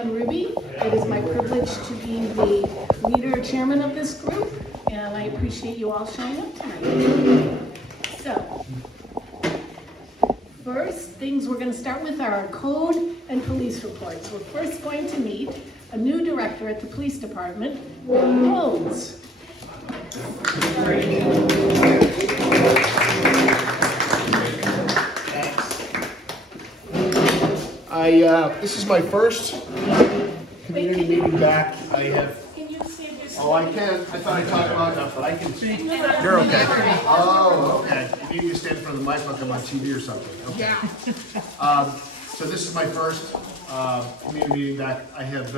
Diane Ruby. It is my privilege to be the leader chairman of this group, and I appreciate you all showing up tonight. So, first things we're going to start with are our code and police reports. We're first going to meet a new director at the police department, Rhodes. This is my first community meeting back. I have. Can you save your Oh, I can. I thought I talked loud enough, but I can see. You're okay. Oh, okay. You need to stand in front of the mic like I'm on TV or something. Okay. Yeah. So this is my first community meeting back. I have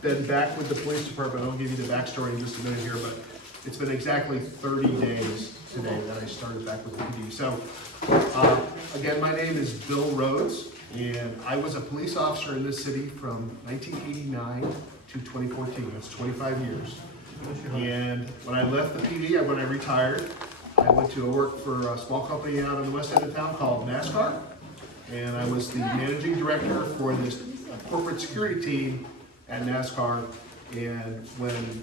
been back with the police department. I'll give you the backstory in just a minute here, but it's been exactly 30 days today that I started back with the PD. So again, my name is Bill Rhodes. And I was a police officer in this city from 1989 to 2014. That's 25 years. And when I left the PD, when I retired, I went to work for a small company out in the west end of town called NASCAR. And I was the managing director for this corporate security team at NASCAR. And when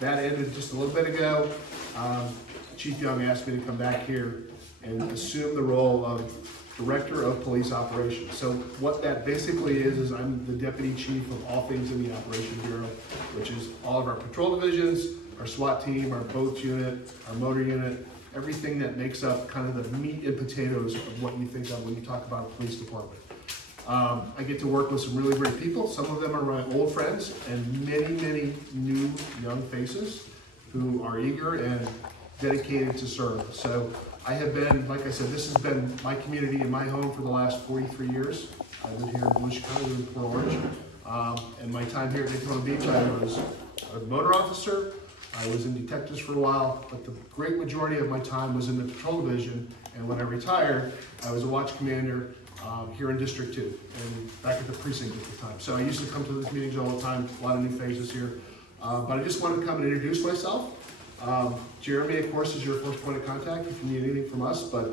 that ended just a little bit ago, Chief Young asked me to come back here and assume the role of Director of Police Operations. So what that basically is I'm the deputy chief of all things in the Operations Bureau, which is all of our patrol divisions, our SWAT team, our boats unit, our motor unit, everything that makes up kind of the meat and potatoes of what you think of when you talk about a police department. I get to work with some really great people. Some of them are my old friends, and many, many new young faces who are eager and dedicated to serve. So I have been, like I said, this has been my community and my home for the last 43 years. I live here in Volusia County, in Port Orange. And my time here at Daytona Beach, I was a motor officer, I was in detectives for a while, but the great majority of my time was in the patrol division. And when I retired, I was a watch commander here in District 2 and back at the precinct at the time. So I used to come to these meetings all the time, a lot of new faces here. But I just wanted to come and introduce myself. Jeremy, of course, is your first point of contact if you need anything from us, but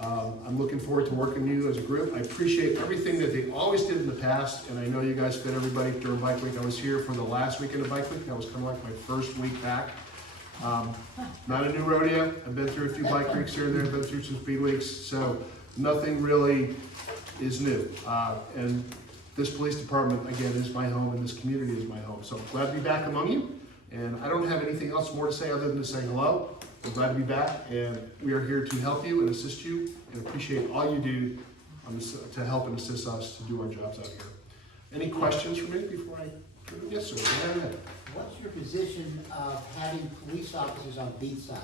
I'm looking forward to working with you as a group. I appreciate everything that they always did in the past, and I know you guys fit everybody during Bike Week. I was here for the last weekend of Bike Week. That was kind of like my first week back. Not a new rodeo. I've been through a few Bike Weeks here and there, been through some speed weeks, so nothing really is new. And this police department, again, is my home, and this community is my home. So I'm glad to be back among you. And I don't have anything else more to say other than to say hello. I'm glad to be back, and we are here to help you and assist you, and appreciate all you do to help and assist us to do our jobs out here. Any questions for me before I? Yes, sir. Go ahead. What's your position of having police officers on Beachside?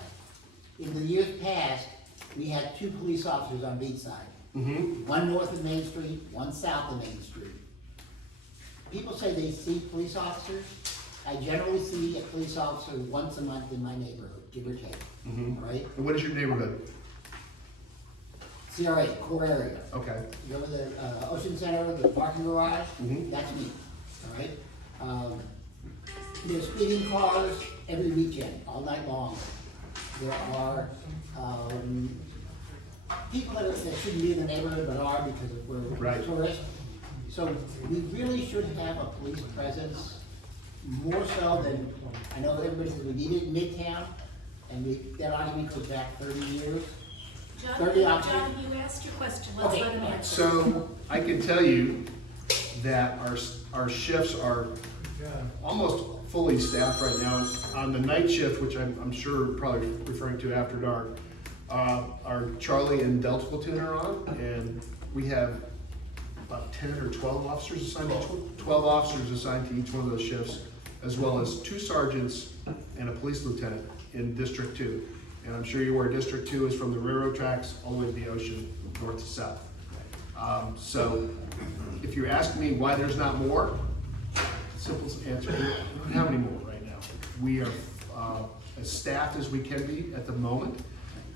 In the years past, we had 2 police officers on Beachside. Mm-hmm. One north of Main Street, one south of Main Street. People say they see police officers. I generally see a police officer once a month in my neighborhood, give or take. Mm-hmm. All right? And what is your neighborhood? CRA, core area. Okay. You know the Ocean Center, the parking garage? Mm-hmm. That's me. All right? There's speeding cars every weekend, all night long. There are people that shouldn't be in the neighborhood but are because we're Right. tourists. So we really should have a police presence more so than, I know that everybody says we need it in Midtown, and that argument goes back 30 years. John, you asked your question. Let's let him answer. So I can tell you that our shifts are almost fully staffed right now. On the night shift, which I'm sure probably referring to after dark, our Charlie and Delta platoon are on, and we have about 10 or 12 officers assigned to 12 officers assigned to each one of those shifts, as well as 2 sergeants and a police lieutenant in District 2. And I'm sure you're aware District 2 is from the railroad tracks all the way to the ocean, north to south. So if you're asking me why there's not more, simple answer, we don't have any more right now. We are as staffed as we can be at the moment.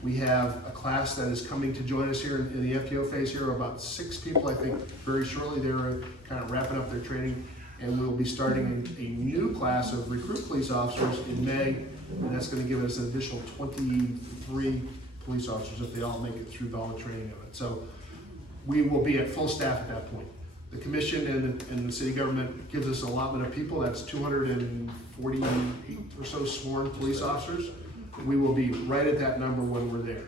We have a class that is coming to join us here in the FTO phase here, about 6 people, I think, very shortly. They're kind of wrapping up their training, and we'll be starting a new class of recruit police officers in May, and that's going to give us an additional 23 police officers if they all make it through all the training of it. So we will be at full staff at that point. The commission and the city government gives us an allotment of people, that's 248 or so sworn police officers. We will be right at that number when we're there.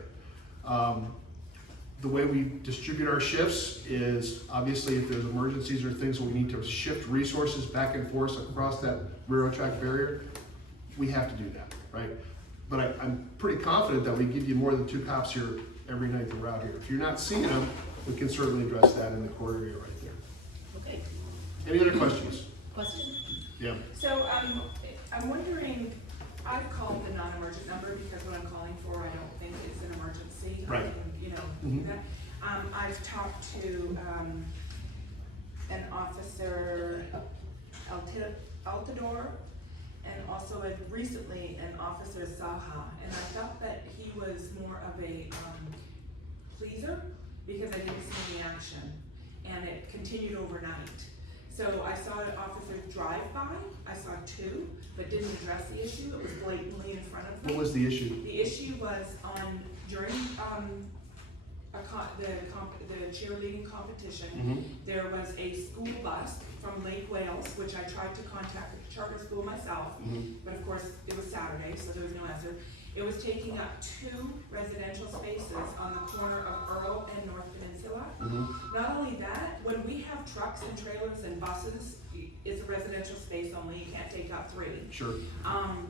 The way we distribute our shifts is, obviously, if there's emergencies or things where we need to shift resources back and forth across that railroad track barrier, we have to do that, right? But I'm pretty confident that we give you more than 2 cops here every night that we're out here. If you're not seeing them, we can certainly address that in the court area right there. Okay, Any other questions? question? Yeah. So, I'm wondering, I've called the non-emergent number because what I'm calling for, I don't think is an emergency. Right. I can, do that. I've talked to, an officer, Altador, and also recently an officer Saha, and I thought that he was more of a, pleaser, because I didn't see any action, and it continued overnight. So I saw an officer drive by, I saw 2, but didn't address the issue, it was blatantly in front of me. What was the issue? The issue was during, the cheerleading competition, there was a school bus from Lake Wales, which I tried to contact the charter school myself, but of course, it was Saturday, so there was no answer. It was taking up 2 residential spaces on the corner of Earl and North Peninsula. Not only that, when we have trucks and trailers and buses, it's a residential space only, you can't take up 3. Sure.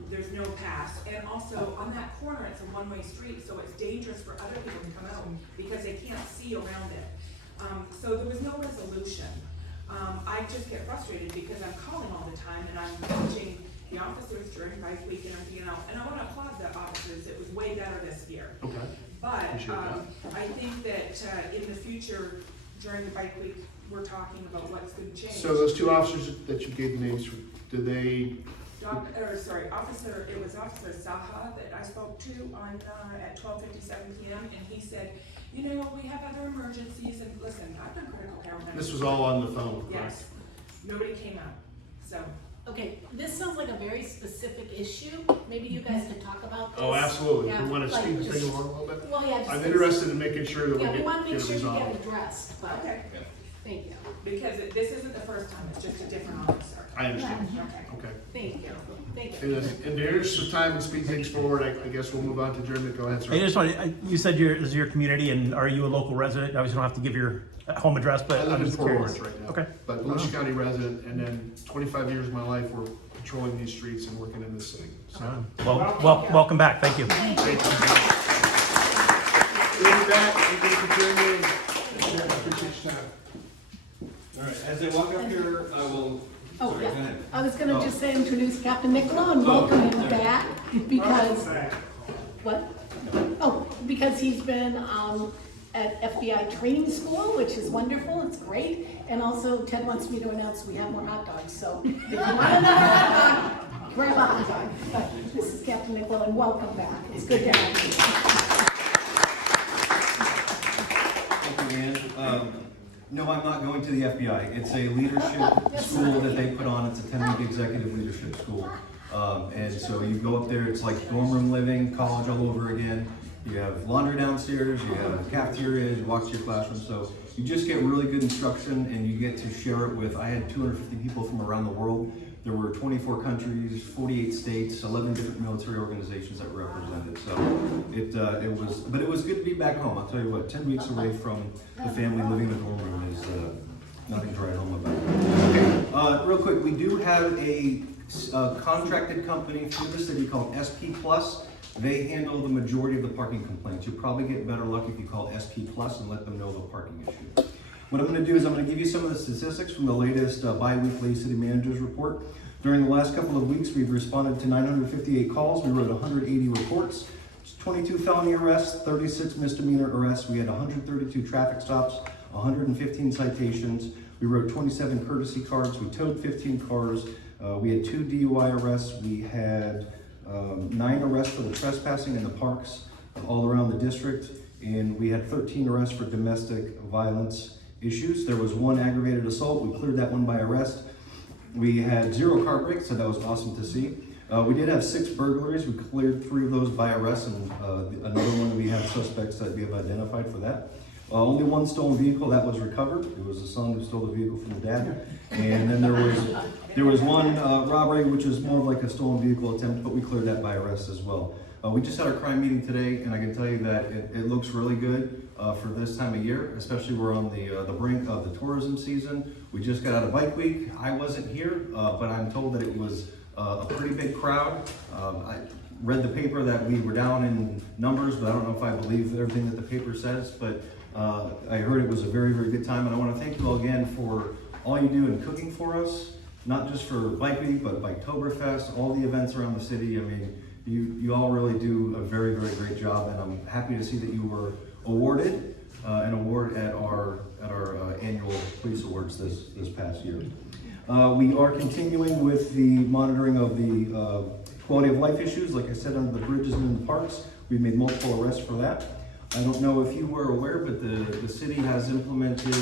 There's no pass, and also on that corner, it's a one-way street, so it's dangerous for other people to come out because they can't see around it. So there was no resolution. I just get frustrated because I'm calling all the time and I'm watching the officers during Bike Week and everything else, and I want to applaud the officers, it was way better this year. Okay. But Appreciate that. I think that in the future, during the Bike Week, we're talking about what's going to change. So those 2 officers that you gave the names for, did they? It was Officer Saha that I spoke to on, at 12:57 p.m. and he said, we have other emergencies, and listen, I've done critical care. This was all on the phone, correct? Yes, nobody came out, so. Okay, this sounds like a very specific issue, maybe you guys could talk about this. Oh, absolutely. Yeah, We want to like speed the just- thing along a little bit? Well, yeah, just. I'm interested in making sure that we Yeah, get we want to it make sure you get resolved. it addressed, but, Okay. thank you, Because this isn't the first time, it's just a different officer. I understand. Okay. Okay. thank you, thank In you. the interest of time and speed things forward, I guess we'll move on to adjournment. Go ahead, sir. I just want you said this is your community, and are you a local resident? Obviously, you don't have to give your home address, but I live I'm in just Port curious. Orange right now. Okay. But Volusia County resident, and then 25 years of my life were patrolling these streets and working in this city. So, Welcome back. Thank you. thank you. We'll be back. Thank you for tuning in. Appreciate your time. All right, as they walk up here, I will, Oh, sorry, yeah. go ahead. I was gonna just say introduce Captain Nicola and welcome him back because, what? Oh, because he's been, at FBI training school, which is wonderful, it's great. And also Ted wants me to announce we have more hot dogs, so if you want another hot dog, grab a hot dog. But this is Captain Nicola and welcome back. It's good to have you. Thank you, Ann. No, I'm not going to the FBI. It's a leadership school that they put on. It's a 10-week executive leadership school. And so you go up there, it's like dorm room living, college all over again. You have laundry downstairs, you have cafeterias, you walk to your classroom. So you just get really good instruction and you get to share it with, I had 250 people from around the world. There were 24 countries, 48 states, 11 different military organizations that were represented. So it was good to be back home. I'll tell you what, 10 weeks away from the family living in the dorm room is nothing to write home about. Okay, real quick, we do have a contracted company through the city called SP Plus. They handle the majority of the parking complaints. You'll probably get better luck if you call SP Plus and let them know the parking issue. What I'm going to do is I'm going to give you some of the statistics from the latest bi-weekly city manager's report. During the last couple of weeks, we've responded to 958 calls. We wrote 180 reports, 22 felony arrests, 36 misdemeanor arrests. We had 132 traffic stops, 115 citations. We wrote 27 courtesy cards. We towed 15 cars. We had 2 DUI arrests. We had 9 arrests for the trespassing in the parks all around the district. And we had 13 arrests for domestic violence issues. There was 1 aggravated assault. We cleared that one by arrest. We had 0 car breaks, so that was awesome to see. We did have 6 burglaries. We cleared 3 of those by arrest, and another one we have suspects that we have identified for that. Only one stolen vehicle that was recovered. It was the son who stole the vehicle from the dad. And then there was one robbery, which is more of like a stolen vehicle attempt, but we cleared that by arrest as well. We just had our crime meeting today, and I can tell you that it looks really good for this time of year, especially we're on the brink of the tourism season. We just got out of Bike Week. I wasn't here, but I'm told that it was a pretty big crowd. I read the paper that we were down in numbers, but I don't know if I believe everything that the paper says, but I heard it was a very, very good time, and I want to thank you all again for all you do in cooking for us, not just for Bike Week, but Biketoberfest, all the events around the city. I mean, you all really do a very, very great job, and I'm happy to see that you were awarded an award at our annual police awards this past year. We are continuing with the monitoring of the quality of life issues, like I said, under the bridges and in the parks. We've made multiple arrests for that. I don't know if you were aware, but the city has implemented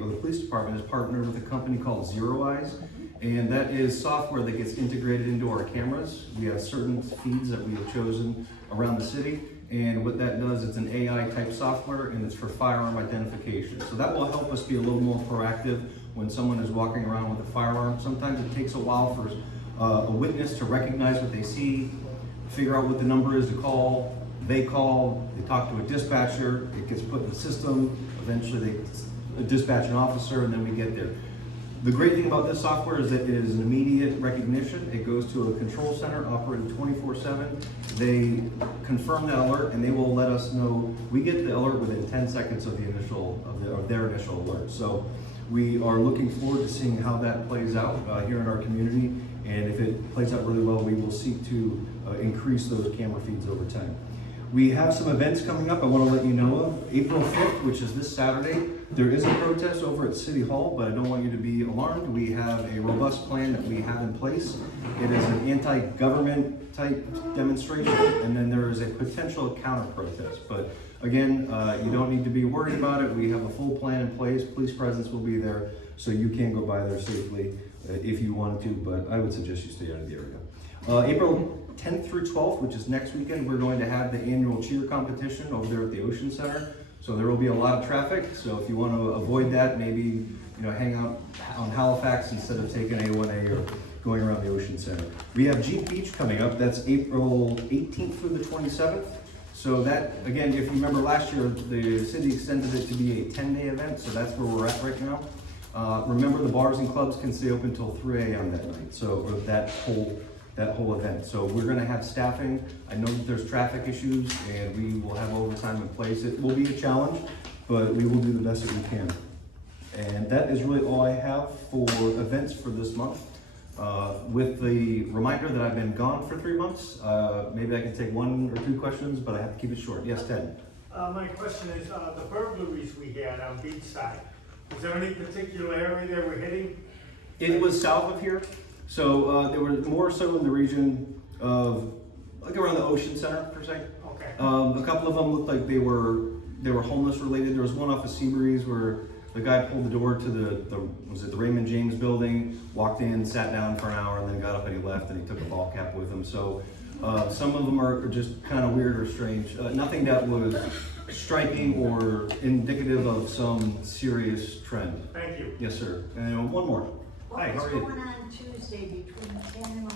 or the police department has partnered with a company called Zero Eyes, and that is software that gets integrated into our cameras. We have certain feeds that we have chosen around the city, and what that does, it's an AI type software, and it's for firearm identification. So that will help us be a little more proactive when someone is walking around with a firearm. Sometimes it takes a while for a witness to recognize what they see, figure out what the number is to call. They call, they talk to a dispatcher, it gets put in the system, eventually they dispatch an officer, and then we get there. The great thing about this software is that it is an immediate recognition. It goes to a control center operating 24/7. They confirm that alert, and they will let us know. We get the alert within 10 seconds of their initial alert. So we are looking forward to seeing how that plays out here in our community. And if it plays out really well, we will seek to increase those camera feeds over time. We have some events coming up I want to let you know of. April 5th, which is this Saturday, there is a protest over at City Hall, but I don't want you to be alarmed. We have a robust plan that we have in place. It is an anti-government type demonstration, and then there is a potential counter-protest. But again, you don't need to be worried about it. We have a full plan in place. Police presence will be there, so you can go by there safely if you want to, but I would suggest you stay out of the area. April 10th through 12th, which is next weekend, we're going to have the annual cheer competition over there at the Ocean Center. So there will be a lot of traffic. So if you want to avoid that, maybe hang out on Halifax instead of taking A1A or going around the Ocean Center. We have Jeep Beach coming up. That's April 18th through the 27th. So that, again, if you remember last year, the city extended it to be a 10-day event. So that's where we're at right now. Remember, the bars and clubs can stay open until 3 a.m. that night. So or that whole event. So we're going to have staffing. I know that there's traffic issues, and we will have overtime in place. It will be a challenge, but we will do the best that we can. And that is really all I have for events for this month. With the reminder that I've been gone for 3 months, maybe I can take 1 or 2 questions, but I have to keep it short. Yes, Ted? My question is, the burglaries we had on Beachside, is there any particular area that we're hitting? It was south of here. So there were more so in the region of, like around the Ocean Center, per se. Okay. A couple of them looked like they were homeless related. There was one off of Seabreeze where the guy pulled the door to the Raymond James building, walked in, sat down for an hour, and then got up and he left, and he took a ball cap with him. So some of them are just kind of weird or strange. Nothing that was striking or indicative of some serious trend. Thank you. Yes, sir. And one more. Hi, What how was are you? going on Tuesday between 10 and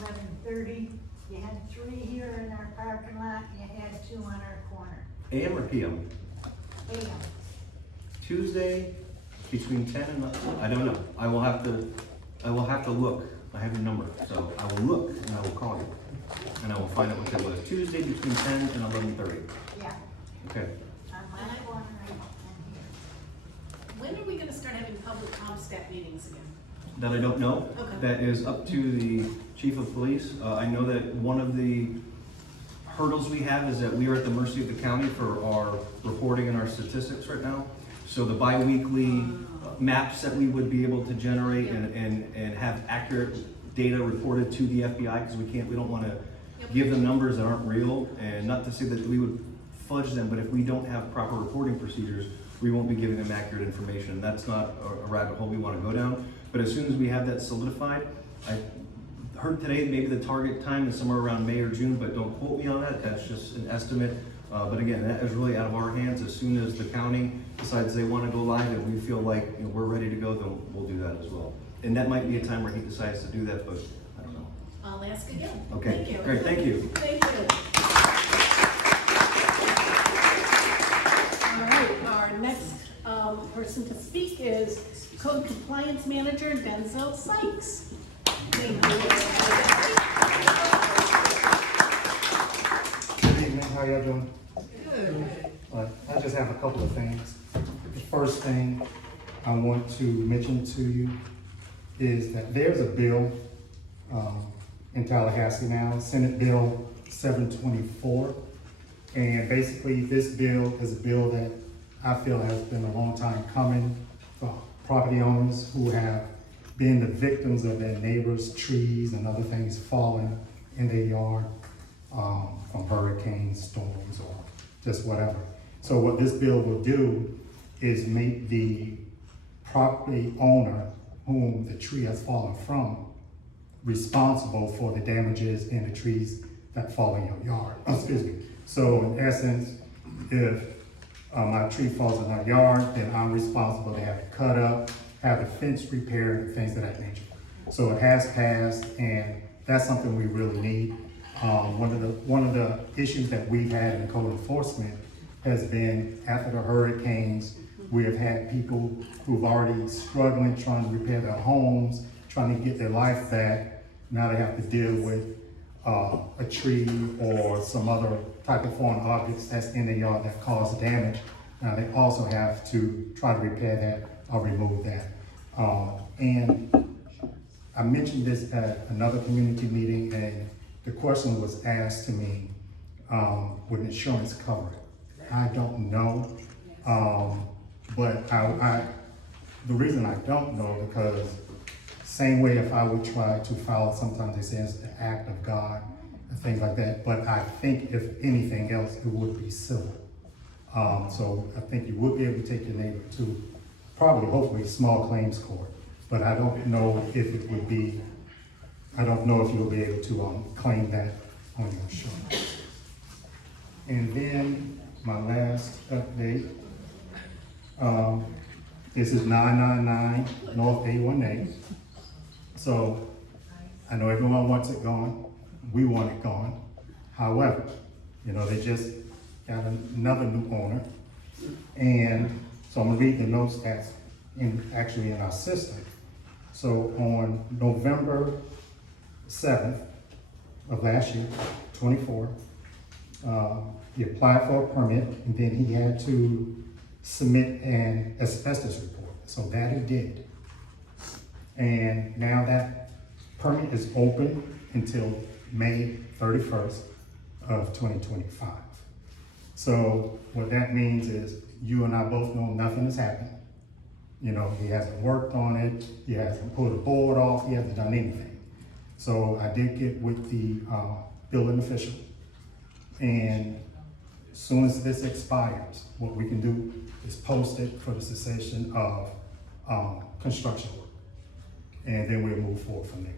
11:30? You had 3 here in our parking lot, and you had 2 on our corner. AM or PM? AM. Tuesday between 10 and 11. I don't know. I will have to look. I have your number, so I will look and I will call you, and I will find out what that was. Tuesday between 10 and 11:30. Yeah, Okay. on my corner and here. When are we gonna start having public CompStat meetings again? That I don't know. Okay. That is up to the chief of police. I know that one of the hurdles we have is that we are at the mercy of the county for our reporting and our statistics right now. So the bi-weekly maps that we would be able to generate and have accurate data reported to the FBI, because we don't want to give them numbers that aren't real, and not to say that we would fudge them, but if we don't have proper reporting procedures, we won't be giving them accurate information. That's not a rabbit hole we want to go down. But as soon as we have that solidified, I heard today maybe the target time is somewhere around May or June, but don't quote me on that. That's just an estimate. But again, that is really out of our hands. As soon as the county decides they want to go live and we feel like, you know, we're ready to go, then we'll do that as well. And that might be a time where he decides to do that, but I don't know. I'll ask again. Okay, Thank you. great, thank you. Thank you. All right, our next person to speak is Code Compliance Manager Denzel Sykes. Thank you. Good evening, how y'all doing? Good. I just have a couple of things. The first thing I want to mention to you is that there's a bill in Tallahassee now, Senate Bill 724. And basically this bill is a bill that I feel has been a long time coming for property owners who have been the victims of their neighbors' trees and other things falling in their yard from hurricanes, storms, or just whatever. So what this bill will do is make the property owner whom the tree has fallen from responsible for the damages in the trees that fall in your yard. Excuse me. So in essence, if my tree falls in my yard, then I'm responsible to have it cut up, have the fence repaired, and things of that nature. So it has passed, and that's something we really need. One of the issues that we've had in code enforcement has been after the hurricanes, we have had people who've already struggling trying to repair their homes, trying to get their life back. Now they have to deal with a tree or some other type of foreign objects that's in the yard that cause damage. Now they also have to try to repair that or remove that. And I mentioned this at another community meeting, and the question was asked to me, would insurance cover it? I don't know, but the reason I don't know, because same way if I would try to file, sometimes they say it's the act of God and things like that, but I think if anything else, it would be civil. So I think you would be able to take your neighbor to probably, hopefully, small claims court, but I don't know if it would be, I don't know if you'll be able to claim that on your insurance. And then my last update, this is 999 North A1A. So I know everyone wants it gone. We want it gone. However, you know, they just got another new owner. And so I'm gonna read the notes that's actually in our system. So on November 7th of last year, 24, he applied for a permit, and then he had to submit an asbestos report. So that he did. And now that permit is open until May 31st of 2025. So what that means is you and I both know nothing has happened. You know, he hasn't worked on it, he hasn't pulled a board off, he hasn't done anything. So I did get with the building official, and as soon as this expires, what we can do is post it for the cessation of construction work. And then we'll move forward from there.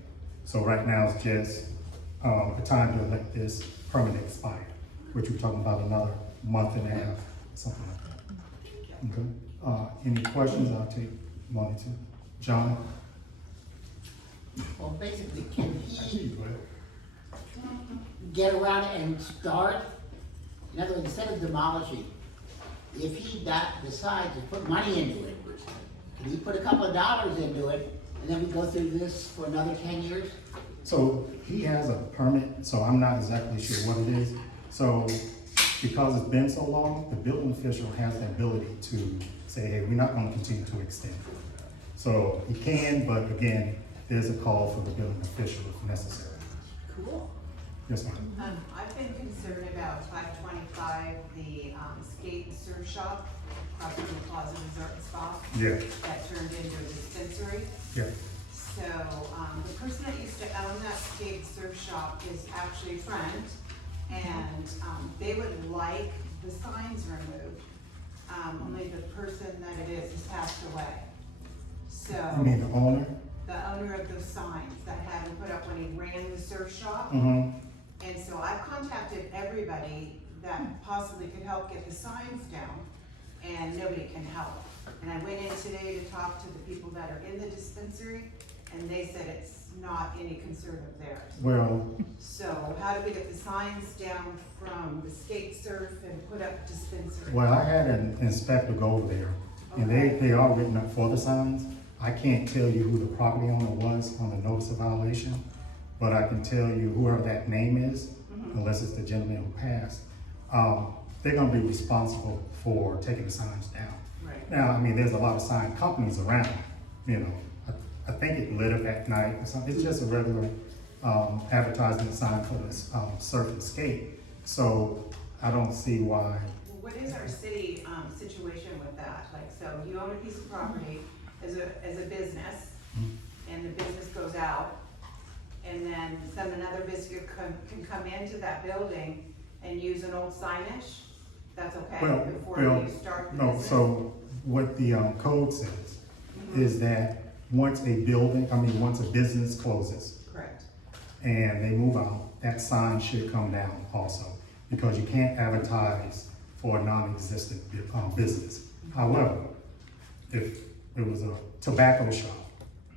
So right now it's just the time to let this permit expire, which we're talking about another month and a half, something like that. Okay. Any questions? I'll take one or two. John? Well, basically, can he get around and start? In other words, instead of demolishing, if he decides to put money into it, can he put a couple of dollars into it, and then we go through this for another 10 years? So he has a permit, so I'm not exactly sure what it is. So because it's been so long, the building official has the ability to say, hey, we're not gonna continue to extend it. So he can, but again, there's a call for the building official if necessary. Cool. Yes, ma'am. I've been concerned about 525, the skate and surf shop, across from the Plaza Resort Spa. Yeah, That turned into a dispensary. yeah. So, the person that used to own that skate and surf shop is actually a friend, and, they would like the signs removed. Only the person that it is has passed away. So. I mean, the owner? The owner of those signs that had him put up when he ran the surf shop. Mm-hmm. And so I've contacted everybody that possibly could help get the signs down, and nobody can help. And I went in today to talk to the people that are in the dispensary, and they said it's not any concern of theirs. Well, So how do we get the signs down from the skate surf and put up dispensary? well, I had an inspector go over there, and they are written up for the signs. I can't tell you who the property owner was on the notice of violation, but I can tell you whoever that name is, unless it's the gentleman who passed, they're gonna be responsible for taking the signs down. Right. Now, I mean, there's a lot of sign companies around, you know, I think it lit up at night or something, it's just a regular, advertisement sign for this, surf and skate. So I don't see why, Well, what is our city, situation with that? Like, so you own a piece of property as a business, and the business goes out, and then another business can come into that building and use an old signage? That's okay, well, before you start the no, business? so what the, code says is that once a business closes Correct. and they move out, that sign should come down also, because you can't advertise for a non-existent, business. However, if it was a tobacco shop,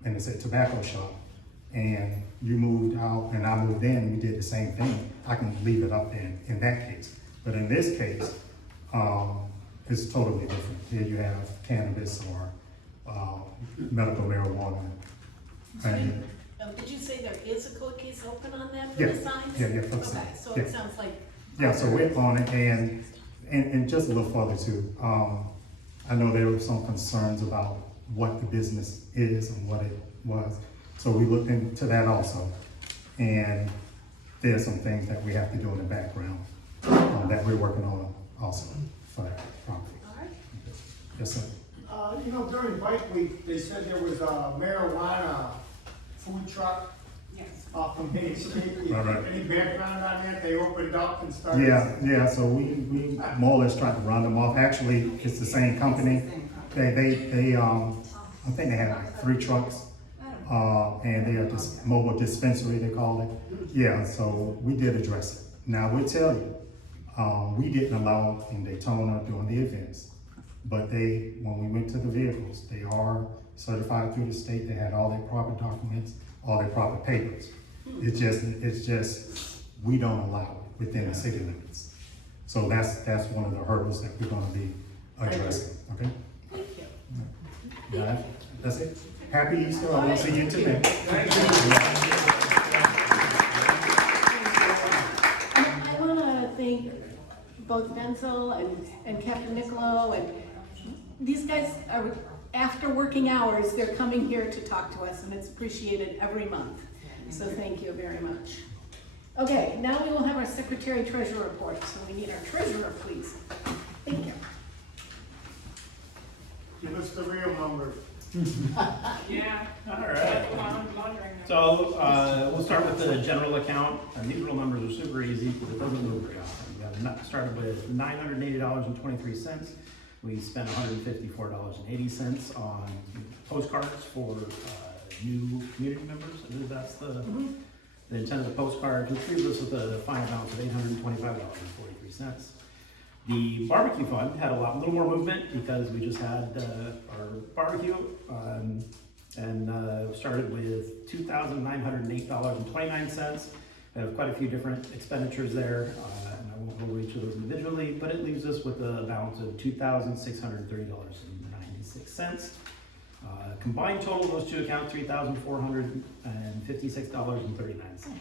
and it said tobacco shop, and you moved out and I moved in and we did the same thing, I can leave it up in that case. But in this case, it's totally different. Here you have cannabis or, medical marijuana. And, Did you say there is a court case open on that for Yeah, the signs? yeah, for the Okay, signs, so yeah. it sounds like. yeah, so we're on it, and just a little further too, I know there were some concerns about what the business is and what it was. So we looked into that also, and there's some things that we have to do in the background, that we're working on also for that property. All right. Yes, sir. You know, during Bike Week, they said there was a marijuana food truck Yes. off of Main Street. All right. Any background on that? They opened up and started? Yeah, so we more or less tried to run them off. Actually, it's the same company. They, I think they had like 3 trucks, and they are just mobile dispensary, they call it. Yeah, so we did address it. Now, we'll tell you, we didn't allow it in Daytona during the events, but when we went to the vehicles, they are certified through the state, they had all their proper documents, all their proper papers. It's just, we don't allow it within the city limits. So that's one of the hurdles that we're gonna be addressing, okay? Thank you. Yeah, that's it. Happy Easter, I will see you today. I want to thank both Denzel and Captain Niccolo, and these guys are, after working hours, they're coming here to talk to us, and it's appreciated every month. So thank you very much. Okay, now we will have our secretary treasurer report, so we need our treasurer, please. Thank you. Give us the real numbers. Yeah. All right. Laundering. So, we'll start with the general account, and these real numbers are super easy, because it doesn't move very often. We got started with $980.23. We spent $154.80 on postcards for, new community members. I believe that's the intent of the postcard, which leaves us with a final balance of $825.43. The barbecue fund had a little more movement because we just had our barbecue and started with $2,908.29. We have quite a few different expenditures there, and I won't go over each of those individually, but it leaves us with a balance of $2,630.96. Combined total of those two accounts, $3,456.39.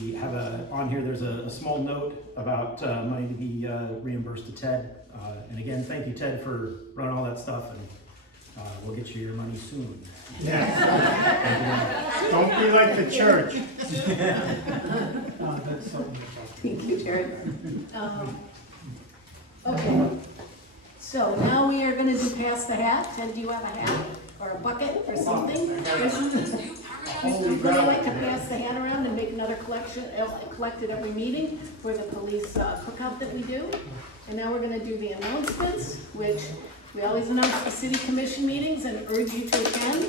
We have on here, there's a small note about money to be reimbursed to Ted. And again, thank you, Ted, for running all that stuff, and we'll get you your money soon. Yeah. Don't be like the church. Thank you, Jared. Okay, so now we are gonna do pass the hat. Ted, do you have a hat or a bucket or something? Would you like to pass the hat around and make another collection, collect at every meeting for the police cookout that we do? And now we're gonna do the announcements, which we always announce the city commission meetings and urge you to attend.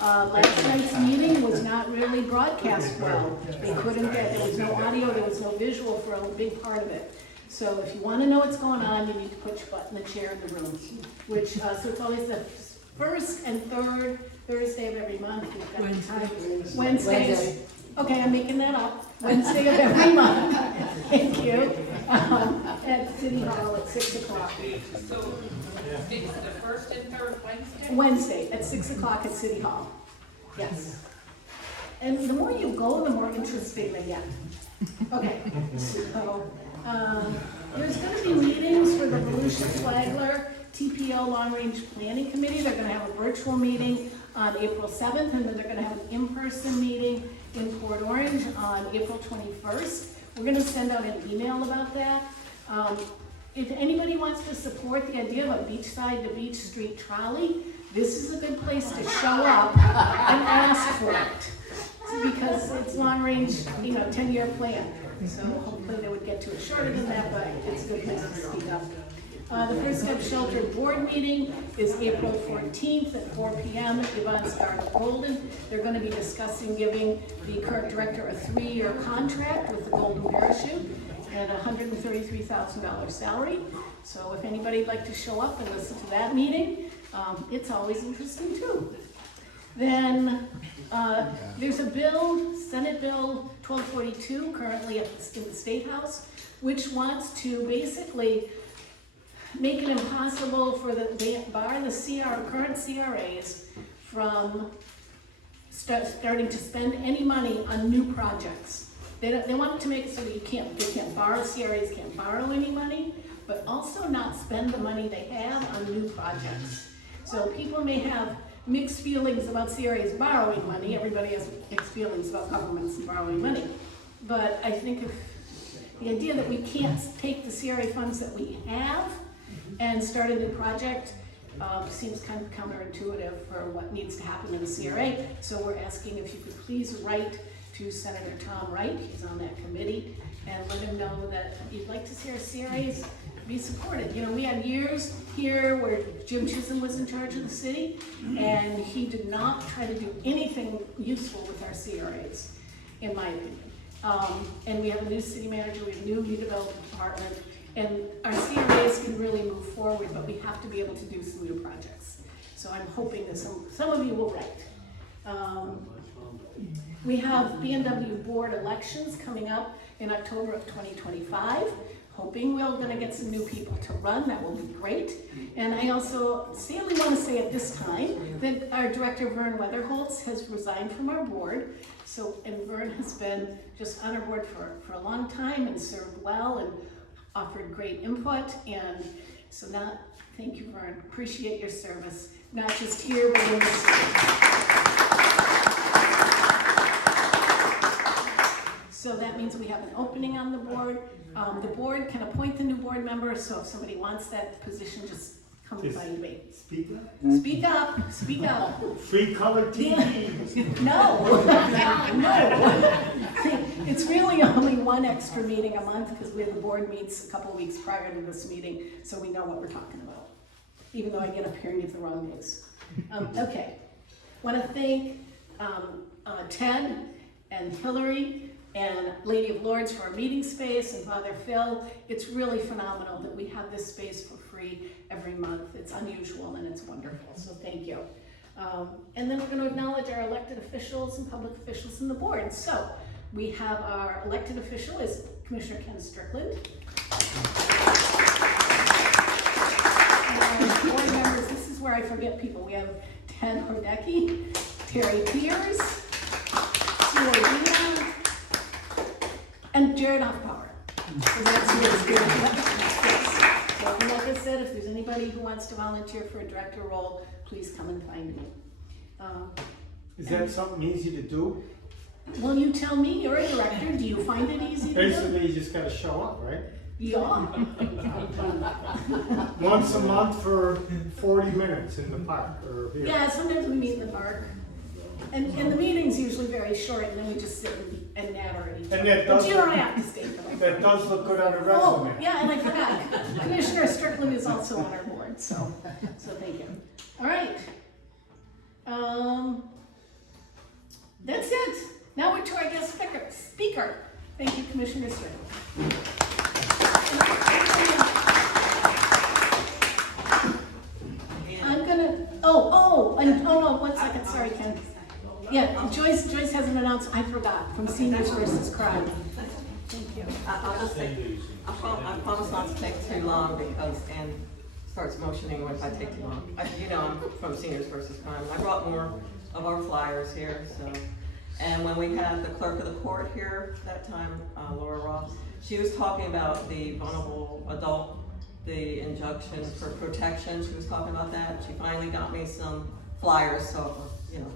Last night's meeting was not not really broadcast well. They couldn't get, there was no audio, there was no visual for a big part of it. So if you want to know what's going on, you need to put your butt in the chair in the room, which, so it's always the first and third Thursday of every month. We've got the time. Wednesdays. Okay, I'm making that up. Wednesday of every month. Thank you. At City Hall at 6 o'clock. So, it's the first and third Wednesday? Wednesday at 6 o'clock at City Hall. Yes. And the more you go, the more interesting they get. Okay, so, there's gonna be meetings for the Volusia Flagler TPO Long Range Planning Committee. They're gonna have a virtual meeting on April 7th, and then they're gonna have an in-person meeting in Port Orange on April 21st. We're gonna send out an email about that. If anybody wants to support the idea of a beachside to beach street trolley, this is a good place to show up and ask for it. Because it's long range, 10-year plan. So hopefully they would get to it shorter than that, but it's a good place to speak up. The First Step Shelter Board meeting is April 14th at 4 p.m. at Yvonne's Garden Golden. They're going to be discussing giving the current director a 3-year contract with the Golden Parachute and a $133,000 salary. So if anybody'd like to show up and listen to that meeting, it's always interesting too. Then there's a bill, Senate Bill 1242, currently in the State House, which wants to basically make it impossible for the current CRAs from starting to spend any money on new projects. They want it to make it so that they can't borrow, CRAs can't borrow any money, but also not spend the money they have on new projects. So people may have mixed feelings about CRAs borrowing money. Everybody has mixed feelings about governments borrowing money. But I think if the idea that we can't take the CRA funds that we have and start a new project seems kind of counterintuitive for what needs to happen in the CRA. So we're asking if you could please write to Senator Tom Wright, he's on that committee, and let him know that you'd like to see our CRAs be supported. We had years here where Jim Chisholm was in charge of the city, and he did not try to do anything useful with our CRAs, in my opinion. And we have a new city manager, we have a new redevelopment department, and our CRAs can really move forward, but we have to be able to do some new projects. So I'm hoping that some of you will write. We have BNW board elections coming up in October of 2025. Hoping we're going to get some new people to run, that will be great. And I also sadly want to say at this time that our director, Vern Weatherholtz, has resigned from our board. And Vern has been just on our board for a long time and served well and offered great input. And so now, thank you, Vern. Appreciate your service, not just here, but in the city. So that means we have an opening on the board. The board can appoint the new board member, so if somebody wants that position, just come find me. Speak up. Speak up, speak up. Free color TV. No, no. It's really only one extra meeting a month because the board meets a couple of weeks prior to this meeting, so we know what we're talking about, even though I get up here and get the wrong days. Okay, want to thank Ted and Hillary and Lady of Lords for our meeting space, and Father Phil. It's really phenomenal that we have this space for free every month. It's unusual and it's wonderful, so thank you. And then we're going to acknowledge our elected officials and public officials in the board. So we have our elected official is Commissioner Ken Strickland. And our board members, this is where I forget people. We have Ted Hordecki, Terry Pierce, Sue Ordina, and Jared Hoffpower. So that's who is here. Yes. So like I said, if there's anybody who wants to volunteer for a director role, please come and find me. Is that something easy to do? Well, you tell me, you're a director, do you find it easy to do? Basically, you just gotta show up, right? Yeah. Once a month for 40 minutes in the park or here. Yeah, sometimes we meet in the park. And the meeting's usually very short, and then we just sit and natter at each other. that But does, you don't have to stay for that. that does look good on a Oh, resume. yeah, and I forgot. Commissioner Strickland is also on our board, so thank you. All right. That's it. Now we're to our guest speaker. Thank you, Commissioner Strickland. I'm gonna, oh, no, 1 second, sorry, Ken. Yeah, Joyce has an announcement, I forgot, from Seniors versus Crime. Thank you. I'll just say, I promise not to take too long because Ann starts motioning if I take too long. You know, I'm from Seniors versus Crime. I brought more of our flyers here, so. And when we had the clerk of the court here that time, Laura Ross, she was talking about the vulnerable adult, the injunction for protection. She was talking about that. She finally got me some flyers, so, you know,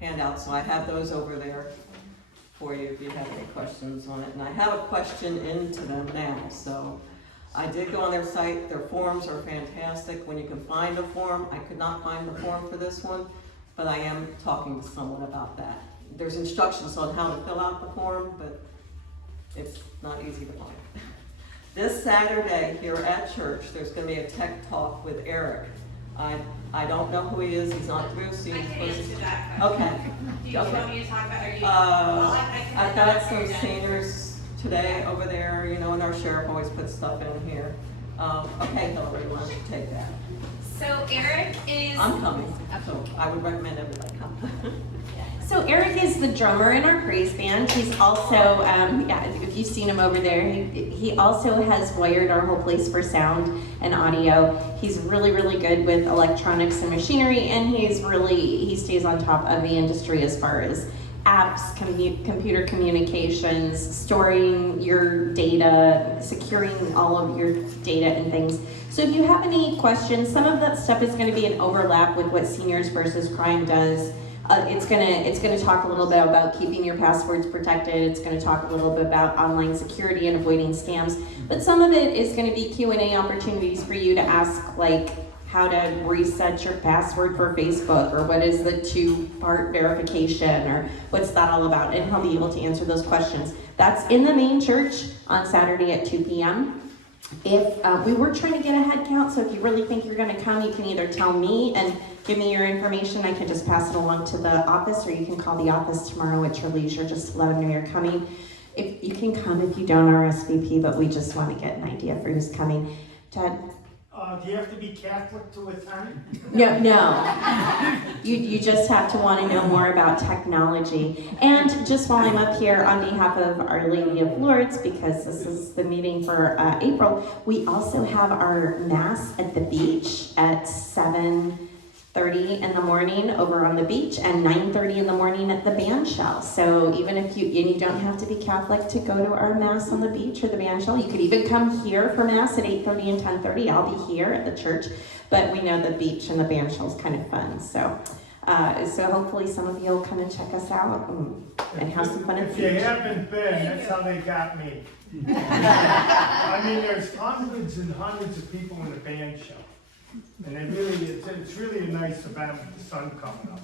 handouts. So I have those over there for you if you have any questions on it. And I have a question into them now. So I did go on their site. Their forms are fantastic. When you can find a form, I could not find the form for this one, but I am talking to someone about that. There's instructions on how to fill out the form, but it's not easy to find. This Saturday here at church, there's going to be a tech talk with Eric. I don't know who he is. He's not through. So I can answer that question. Okay. Do you want me to talk about, I've got some seniors today over there, you know, and our sheriff always puts stuff in here. Okay, Hillary, why don't you take that? So Eric is... I'm coming, so I would recommend everybody come. So Eric is the drummer in our praise band. He's also, yeah, if you've seen him over there, he also has wired our whole place for sound and audio. He's really, really good with electronics and machinery, and he stays on top of the industry as far as apps, computer communications, storing your data, securing all of your data and things. So if you have any questions, some of that stuff is going to be an overlap with what Seniors versus Crime does. It's gonna talk a little bit about keeping your passwords protected. It's gonna talk a little bit about online security and avoiding scams. But some of it is gonna be Q&A opportunities for you to ask, like how to reset your password for Facebook, or what is the two-part verification, or what's that all about, and he'll be able to answer those questions. That's in the main church on Saturday at 2 p.m. If we were trying to get a head count, so if you really think you're going to come, you can either tell me and give me your information. I can just pass it along to the office, or you can call the office tomorrow at your leisure. Just let them know you're coming. If you can come if you don't RSVP, but we just want to get an idea for who's coming. Ted? Do you have to be Catholic to attend? No. You just have to want to know more about technology. And just while I'm up here, on behalf of Our Lady of Lourdes, because this is the meeting for April, we also have our Mass at the beach at 7:30 in the morning over on the beach, and 9:30 in the morning at the band shell. So even if you don't have to be Catholic to go to our Mass on the beach or the band shell. You could even come here for Mass at 8:30 and 10:30. I'll be here at the church, but we know the beach and the band shell is kind of fun. So hopefully some of you will come and check us out and have some fun at the beach. If you haven't been, that's how they got me. I mean, there's hundreds and hundreds of people in the band shell. And it's really a nice event with the sun coming up.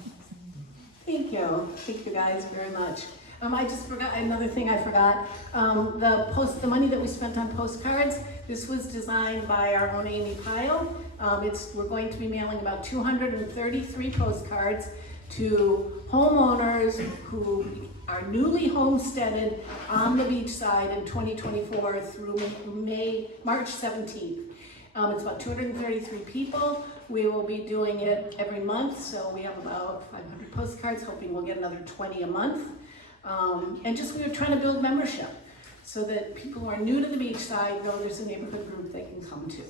Thank you guys very much. I just forgot, another thing I forgot, the money that we spent on postcards, this was designed by our own Amy Pyle. We're going to be mailing about 233 postcards to homeowners who are newly homesteaded on the Beachside in 2024 through March 17th. It's about 233 people. We will be doing it every month, so we have about 500 postcards, hoping we'll get another 20 a month. And we were trying to build membership so that people who are new to the Beachside know there's a neighborhood group they can come to.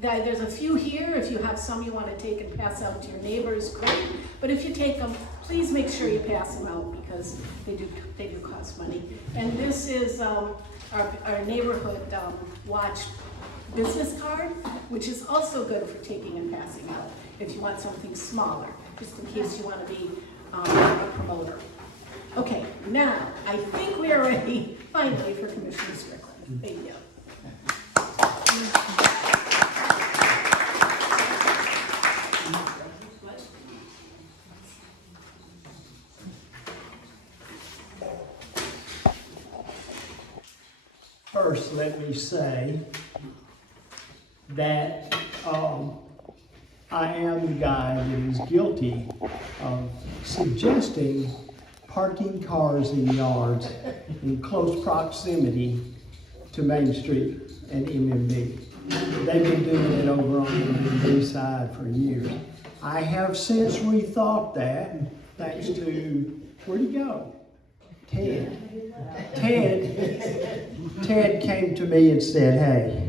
There's a few here. If you have some you want to take and pass out to your neighbors, great. But if you take them, please make sure you pass them out because they do cost money. And this is our neighborhood watch business card, which is also good for taking and passing out if you want something smaller, just in case you want to be a promoter. Okay, now I think we are ready finally for Commissioner Strickland. Thank you. First, let me say that I am the guy that is guilty of suggesting parking cars in yards in close proximity to Main Street and MMB. They've been doing it over on the Beachside for years. I have since rethought that, thanks to, where'd he go? Ted. Ted came to me and said, hey,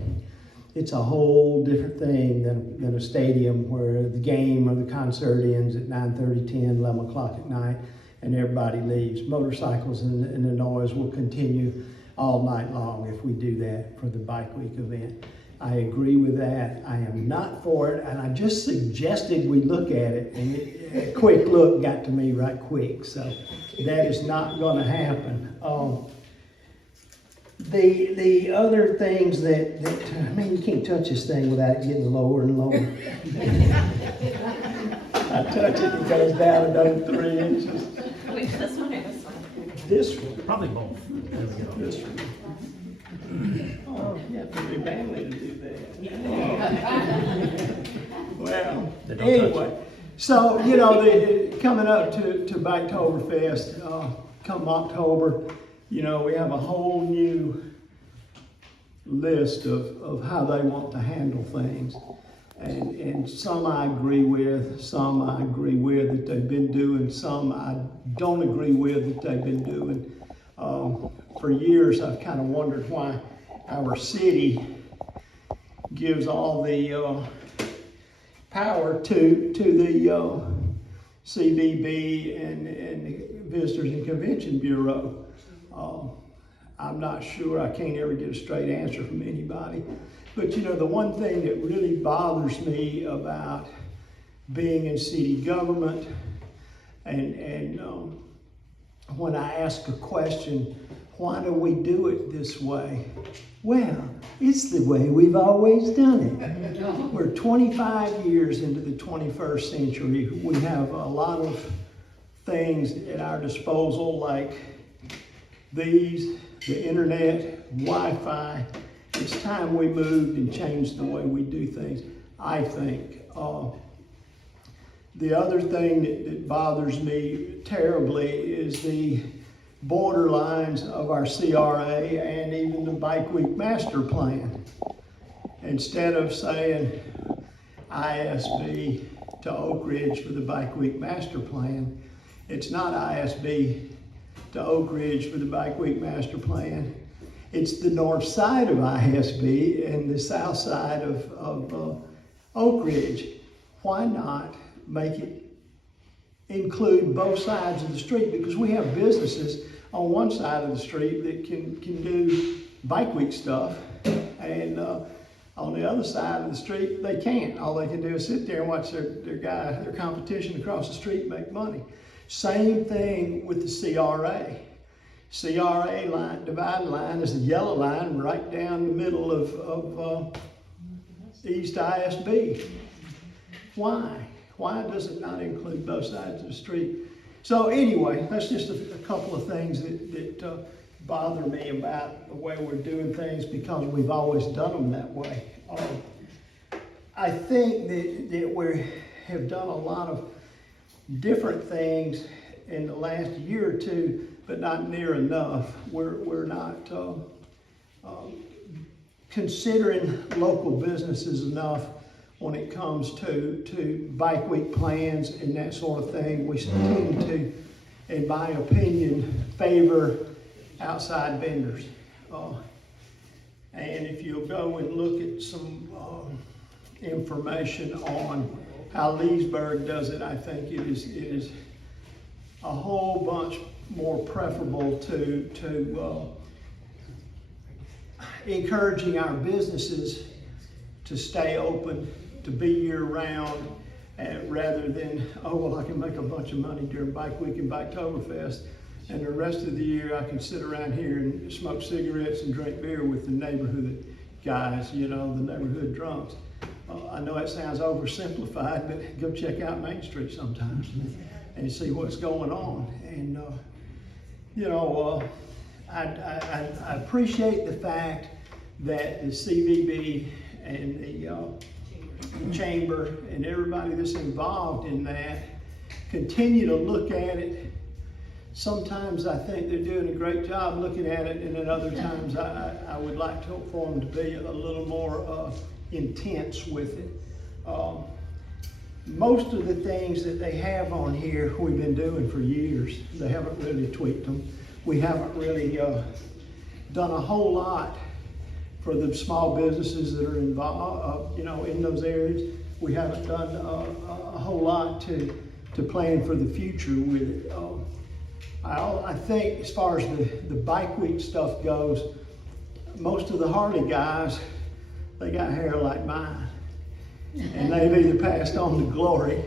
it's a whole different thing than a stadium where the game or the concert ends at 9:30, 10, 11 o'clock at night and everybody leaves. Motorcycles and the noise will continue all night long if we do that for the Bike Week event. I agree with that. I am not for it, and I just suggested we look at it, and a quick look got to me right quick, so that is not gonna happen. The other things that I mean, you can't touch this thing without it getting lower and lower. I touch it, it goes down another 3 inches. Wait, this one or this one? This one. Probably both. There we go. This one. Oh, you have to be manly to do that. Well, They don't touch anyway, so, you know, coming up to Biketoberfest, come October, you know, we have a whole new list of how they want to handle things. And some I agree with, some I agree with that they've been doing, some I don't agree with that they've been doing. For years, I've kind of wondered why our city gives all the power to the CVB and the Visitors and Convention Bureau. I'm not sure, I can't ever get a straight answer from anybody. But you know, the one thing that really bothers me about being in city government and when I ask a question, why do we do it this way? Well, it's the way we've always done it. We're 25 years into the 21st century. We have a lot of things at our disposal like these, the internet, Wi-Fi. It's time we moved and changed the way we do things, I think. The other thing that bothers me terribly is the borderlines of our CRA and even the Bike Week Master Plan. Instead of saying ISB to Oak Ridge for the Bike Week Master Plan, it's not ISB to Oak Ridge for the Bike Week Master Plan. It's the north side of ISB and the south side of Oak Ridge. Why not make it include both sides of the street? Because we have businesses on one side of the street that can do Bike Week stuff, and on the other side of the street they can't. All they can do is sit there and watch their competition across the street make money. Same thing with the CRA. CRA line, dividing line is the yellow line right down the middle of East ISB. Why? Why does it not include both sides of the street? So anyway, that's just a couple of things that bother me about the way we're doing things because we've always done them that way. I think that we have done a lot of different things in the last year or two, but not near enough. We're not considering local businesses enough when it comes to Bike Week plans and that sort of thing. We tend to, in my opinion, favor outside vendors. And if you'll go and look at some information on how Leesburg does it, I think it is a whole bunch more preferable to encouraging our businesses to stay open, to be year-round, rather than, oh, well, I can make a bunch of money during Bike Week and Biketoberfest, and the rest of the year I can sit around here and smoke cigarettes and drink beer with the neighborhood guys, you know, the neighborhood drunks. I know it sounds oversimplified, but go check out Main Street sometimes and see what's going on. And, you know, I appreciate the fact that the CVB and the the chamber and everybody that's involved in that continue to look at it. Sometimes I think they're doing a great job looking at it, and then other times I would like for them to be a little more intense with it. Most of the things that they have on here we've been doing for years. They haven't really tweaked them. We haven't really done a whole lot for the small businesses that are involved, in those areas. We haven't done a whole lot to plan for the future with it. I think as far as the bike week stuff goes, most of the Harley guys, they got hair like mine. And they've either passed on to glory.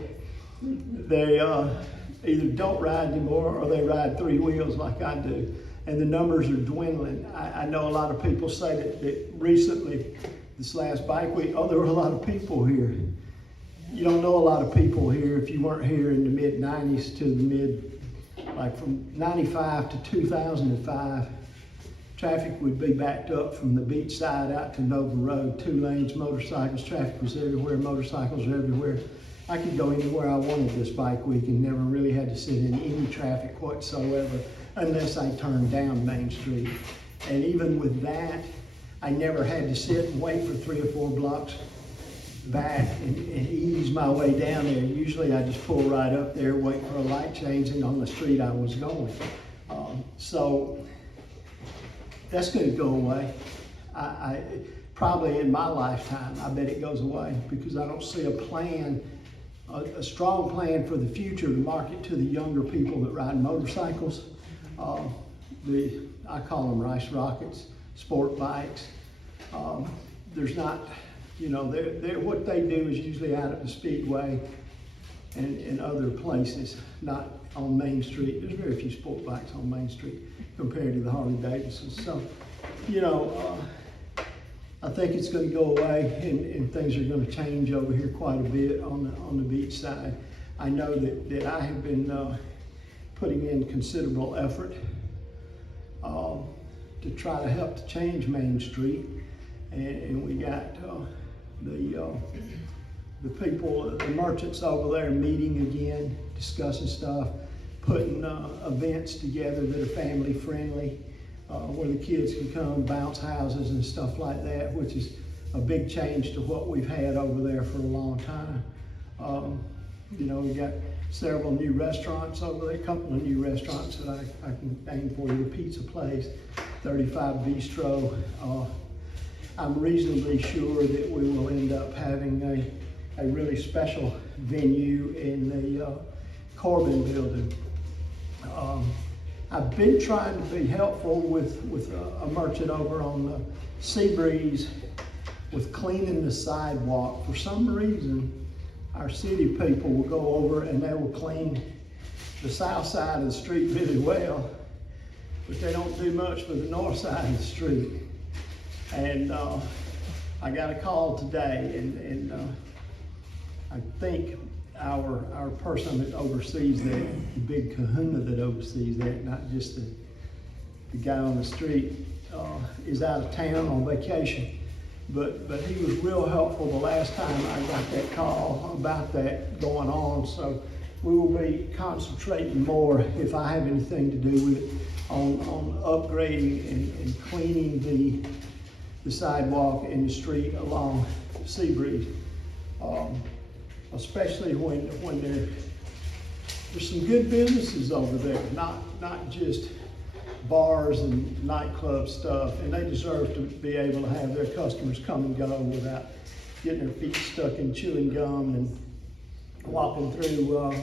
They either don't ride anymore or they ride three wheels like I do. And the numbers are dwindling. I know a lot of people say that recently, this last bike week, there were a lot of people here. You don't know a lot of people here if you weren't here in the mid-90s to like from 95 to 2005. Traffic would be backed up from the Beachside out to Nova Road, 2 lanes, motorcycles, traffic was everywhere, motorcycles were everywhere. I could go anywhere I wanted this bike week and never really had to sit in any traffic whatsoever unless I turned down Main Street. And even with that, I never had to sit and wait for 3 or 4 blocks back and ease my way down there. Usually I just pull right up there, wait for a light change, and on the street I was going. So that's going to go away. I probably in my lifetime, I bet it goes away because I don't see a plan, a strong plan for the future to market to the younger people that ride motorcycles. I call them rice rockets, sport bikes. There's not, what they do is usually out at the Speedway and in other places, not on Main Street. There's very few sport bikes on Main Street compared to the Harley Davidsons. So, I think it's going to go away and things are going to change over here quite a bit on the beach side. I know that I have been putting in considerable effort to try to help to change Main Street, and we got the people, the merchants over there meeting again, discussing stuff, putting events together that are family friendly, where the kids can come, bounce houses and stuff like that, which is a big change to what we've had over there for a long time. We got several new restaurants over there, a couple of new restaurants that I can name for you. The Pizza Place, 35 Bistro. I'm reasonably sure that we will end up having a really special venue in the Corbin building. I've been trying to be helpful with a merchant over on the Seabreeze with cleaning the sidewalk. For some reason, our city people will go over and they will clean the south side of the street really well, but they don't do much for the north side of the street. And I got a call today, and I think our person that oversees that, the big kahuna that oversees that, not just the guy on the street, is out of town on vacation. But he was real helpful the last time I got that call about that going on. So we will be concentrating more, if I have anything to do with it, on upgrading and cleaning the sidewalk and the street along Seabreeze. Especially when there's some good businesses over there, not just bars and nightclub stuff, and they deserve to be able to have their customers come and go without getting their feet stuck in chewing gum and walking through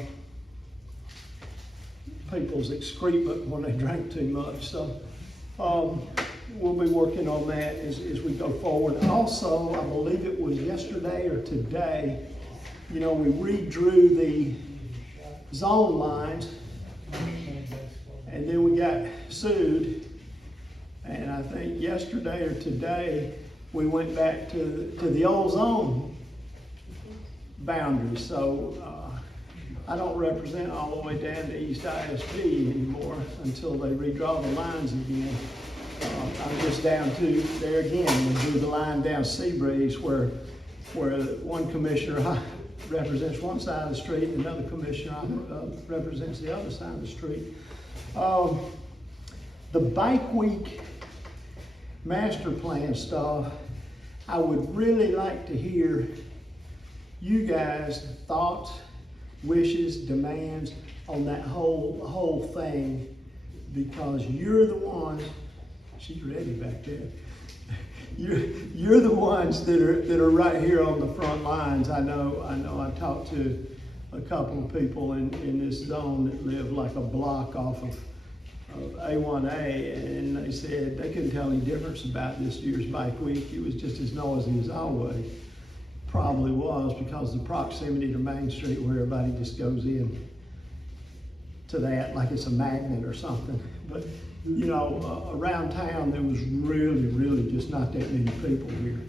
people's excrement when they drink too much. So we'll be working on that as we go forward. Also, I believe it was yesterday or today, we redrew the zone lines, and then we got sued. And I think yesterday or today, we went back to the old zone boundaries. So I don't represent all the way down to East ISP anymore until they redraw the lines again. I'm just down to there again. We drew the line down Seabreeze where where one commissioner represents one side of the street and another commissioner represents the other side of the street. The Bike Week master plan stuff, I would really like to hear you guys' thoughts, wishes, demands on that whole thing, because you're the ones, she's ready back there. You're the ones that are right here on the front lines. I know I talked to a couple of people in this zone that live like a block off of A1A, and they said they couldn't tell any difference about this year's Bike Week. It was just as noisy as always. Probably was because of the proximity to Main Street, where everybody just goes in to that like it's a magnet or something. But you know, around town there was really just not that many people here,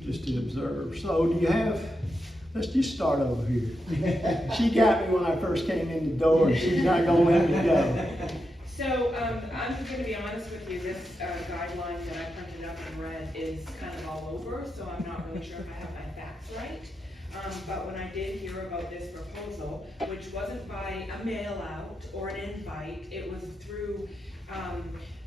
just to observe. So do you have? Let's just start over here. She got me when I first came in the door, and she's not gonna let me go. So, I'm just gonna be honest with you, this guideline that I printed up and read is kind of all over, so I'm not really sure if I have my facts right. But when I did hear about this proposal, which wasn't by a mail out or an invite, it was through,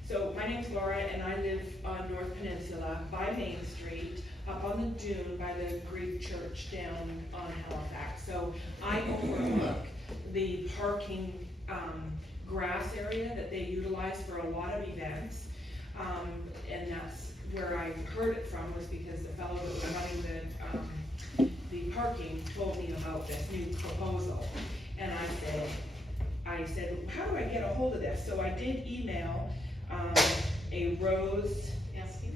so my name's Laura and I live on North Peninsula by Main Street, up on the dune by the Greek church down on Halifax. So I overlook the parking, grass area that they utilize for a lot of events. And that's where I heard it from, was because the fellow that was running the parking told me about this new proposal. And I said, how do I get a hold of this? So I did email a Rose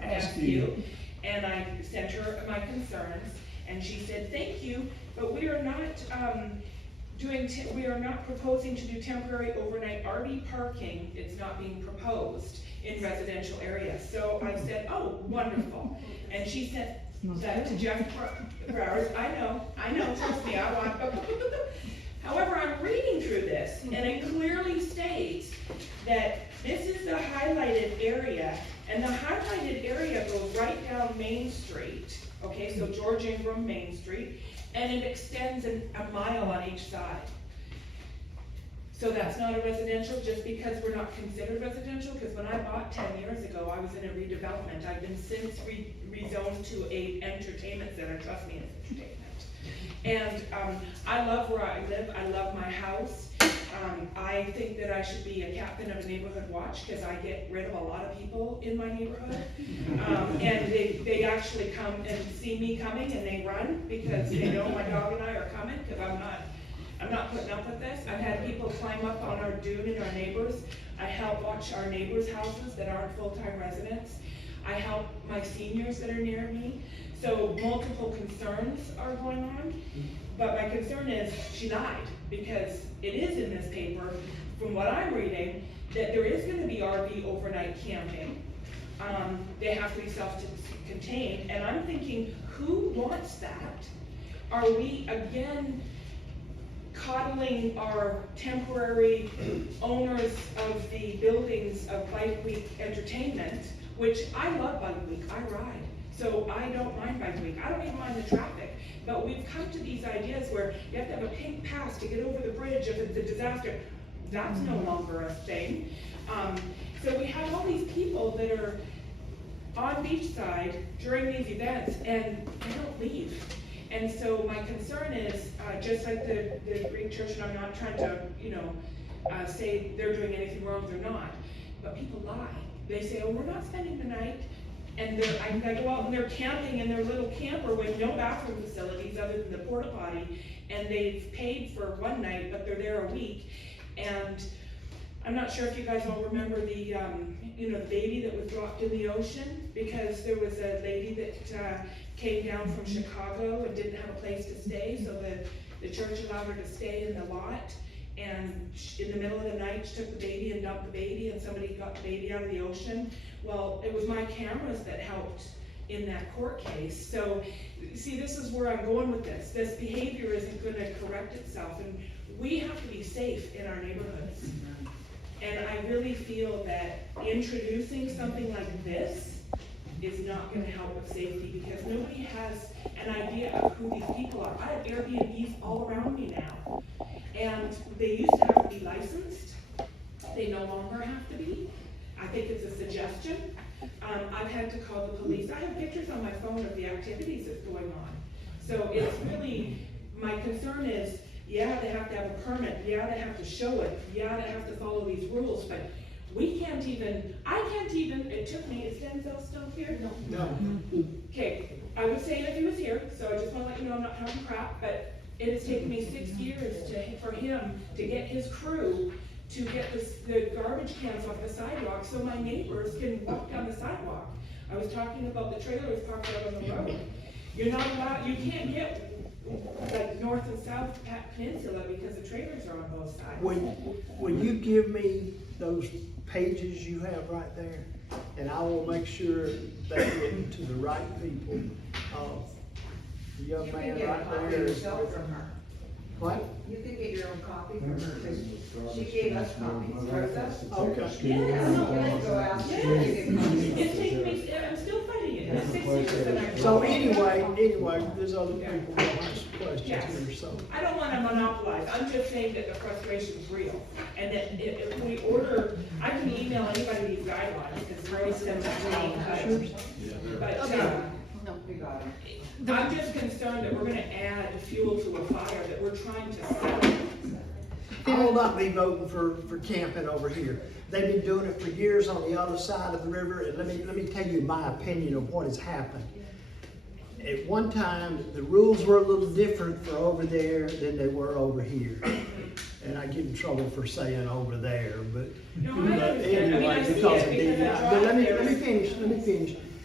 Askew, and I sent her my concerns, and she said, thank you, but we are not we are not proposing to do temporary overnight RV parking. It's not being proposed in residential areas. So I said, oh, wonderful. And she sent that to Jeff Browers. I know, trust me, I want. However, I'm reading through this, and it clearly states that this is the highlighted area, and the highlighted area goes right down Main Street. Okay, so George Ingram, Main Street, and it extends a mile on each side. So that's not a residential just because we're not considered residential, because when I bought 10 years ago, I was in a redevelopment. I've been since rezoned to a entertainment center. Trust me, it's entertainment. And I love where I live. I love my house. I think that I should be a captain of a neighborhood watch, because I get rid of a lot of people in my neighborhood. And they actually come and see me coming, and they run because they know my dog and I are coming, because I'm not putting up with this. I've had people climb up on our dune and our neighbors. I help watch our neighbors' houses that aren't full-time residents. I help my seniors that are near me. So multiple concerns are going on. But my concern is she lied, because it is in this paper, from what I'm reading, that there is going to be RV overnight camping. They have to be self-contained, and I'm thinking, who wants that? Are we again coddling our temporary owners of the buildings of Bike Week Entertainment, which I love Bike Week, I ride. So I don't mind Bike Week. I don't even mind the traffic. But we've come to these ideas where you have to have a pink pass to get over the bridge if it's a disaster. That's no longer a thing. So we have all these people that are on Beachside during these events, and they don't leave. And so my concern is, just like the Greek church, and I'm not trying to, say they're doing anything wrong, they're not. But people lie. They say, oh, we're not spending the night. And I go out and they're camping in their little camper with no bathroom facilities other than the porta potty, and they've paid for one night, but they're there a week. And I'm not sure if you guys all remember the, the baby that was dropped in the ocean, because there was a lady that came down from Chicago and didn't have a place to stay, so the church allowed her to stay in the lot. And in the middle of the night, she took the baby and dumped the baby, and somebody got the baby out of the ocean. Well, it was my cameras that helped in that court case. So, see, this is where I'm going with this. This behavior isn't going to correct itself, and we have to be safe in our neighborhoods. And I really feel that introducing something like this is not gonna help with safety, because nobody has an idea of who these people are. I have Airbnbs all around me now, and they used to have to be licensed. They no longer have to be. I think it's a suggestion. I've had to call the police. I have pictures on my phone of the activities that's going on. So it's really, my concern is, yeah, they have to have a permit, yeah, they have to show it, yeah, they have to follow these rules, but we can't even, I can't even, it took me, is Denzel still here? No. Okay, I would say it if he was here, so I just wanna let you know I'm not talking crap, but it has taken me 6 years for him to get his crew to get the garbage cans off the sidewalk so my neighbors can walk down the sidewalk. I was talking about the trailers parked out on the road. You're not allowed, you can't get like north and south peninsula because the trailers are on both sides. Will you give me those pages you have right there? And I will make sure they get to the right people. The young man right there. From her. What? You could get your own copy from her, because she gave us copies. Okay. Yes. It's taken me, I'm still fighting it. It's 6 years that I've. So anyway, there's other people that ask questions here, so. I don't want to monopolize, I'm just saying that the frustration is real, and that if we order, I can email anybody these guidelines, because Rose sent them to me. But, I'm just concerned that we're gonna add fuel to a fire that we're trying to settle. I will not be voting for camping over here. They've been doing it for years on the other side of the river, and let me tell you my opinion of what has happened. At one time, the rules were a little different for over there than they were over here. And I get in trouble for saying over there, but anyway, because of DEI. But let me finish.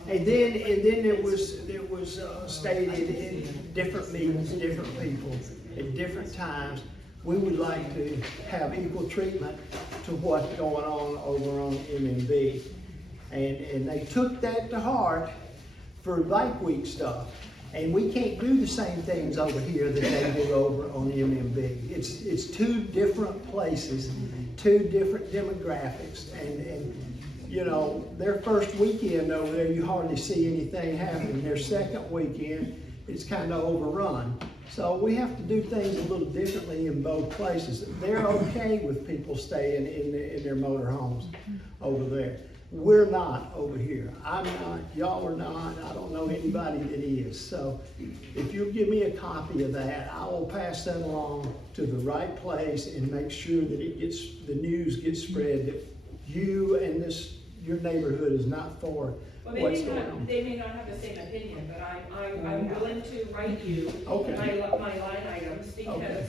And then it was stated in different meetings, different people, at different times, we would like to have equal treatment to what's going on over on MMB. And they took that to heart for Bike Week stuff. And we can't do the same things over here that they do over on MMB. It's two different places, two different demographics, and you know, their first weekend over there, you hardly see anything happening. Their second weekend, it's kind of overrun. So we have to do things a little differently in both places. They're okay with people staying in their motor homes over there. We're not over here. I'm not, y'all are not, I don't know anybody that is. So if you'll give me a copy of that, I will pass that along to the right place and make sure that the news gets spread that you and your neighborhood is not for what's going on. They may not have the same opinion, but I'm willing to write you my line items, because,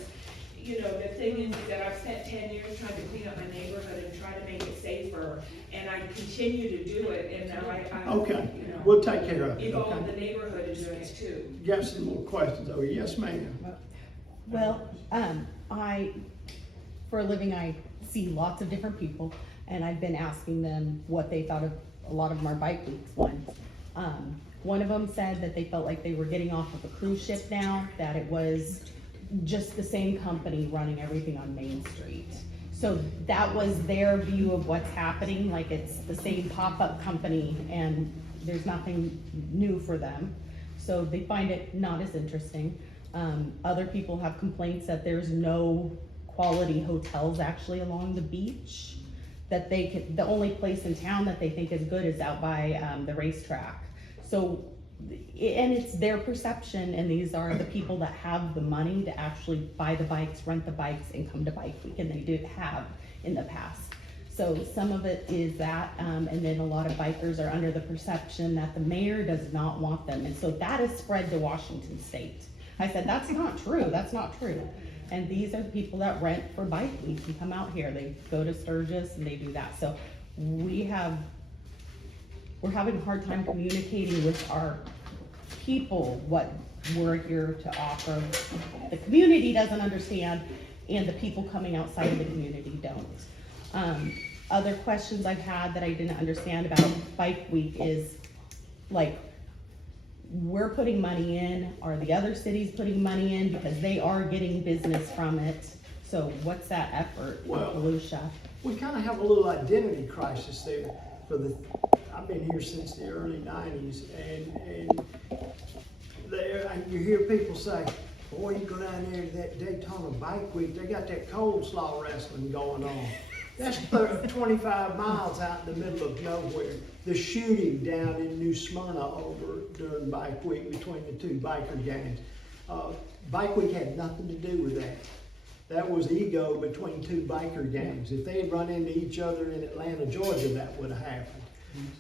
you know, the thing is that I've spent 10 years trying to clean up my neighborhood and try to make it safer, and I continue to do it, and now I Okay, you know, we'll take care of it, evolve okay? the neighborhood is doing it too. You got some more questions over here? Yes, ma'am. Well, for a living, I see lots of different people, and I've been asking them what they thought of a lot of our bike weeks ones. One of them said that they felt like they were getting off of a cruise ship now, that it was just the same company running everything on Main Street. So that was their view of what's happening, like it's the same pop-up company and there's nothing new for them. So they find it not as interesting. Other people have complaints that there's no quality hotels actually along the beach, that the only place in town that they think is good is out by the racetrack. So, and it's their perception, and these are the people that have the money to actually buy the bikes, rent the bikes, and come to Bike Week, and they did have in the past. So some of it is that, and then a lot of bikers are under the perception that the mayor does not want them, and so that is spread to Washington State. I said, that's not true, that's not true. And these are the people that rent for Bike Week and come out here. They go to Sturgis and they do that. So we're having a hard time communicating with our people what we're here to offer. The community doesn't understand, and the people coming outside of the community don't. Other questions I've had that I didn't understand about Bike Week is, like, we're putting money in, are the other cities putting money in, because they are getting business from it? So what's that effort, Well, Volusia? We kind of have a little identity crisis there for I've been here since the early 90s, and there, and you hear people say, boy, you go down there to that Daytona Bike Week, they got that coleslaw wrestling going on. That's 25 miles out in the middle of nowhere. The shooting down in New Smyrna over during Bike Week between the two biker gangs. Bike Week had nothing to do with that. That was ego between two biker gangs. If they had run into each other in Atlanta, Georgia, that would have happened.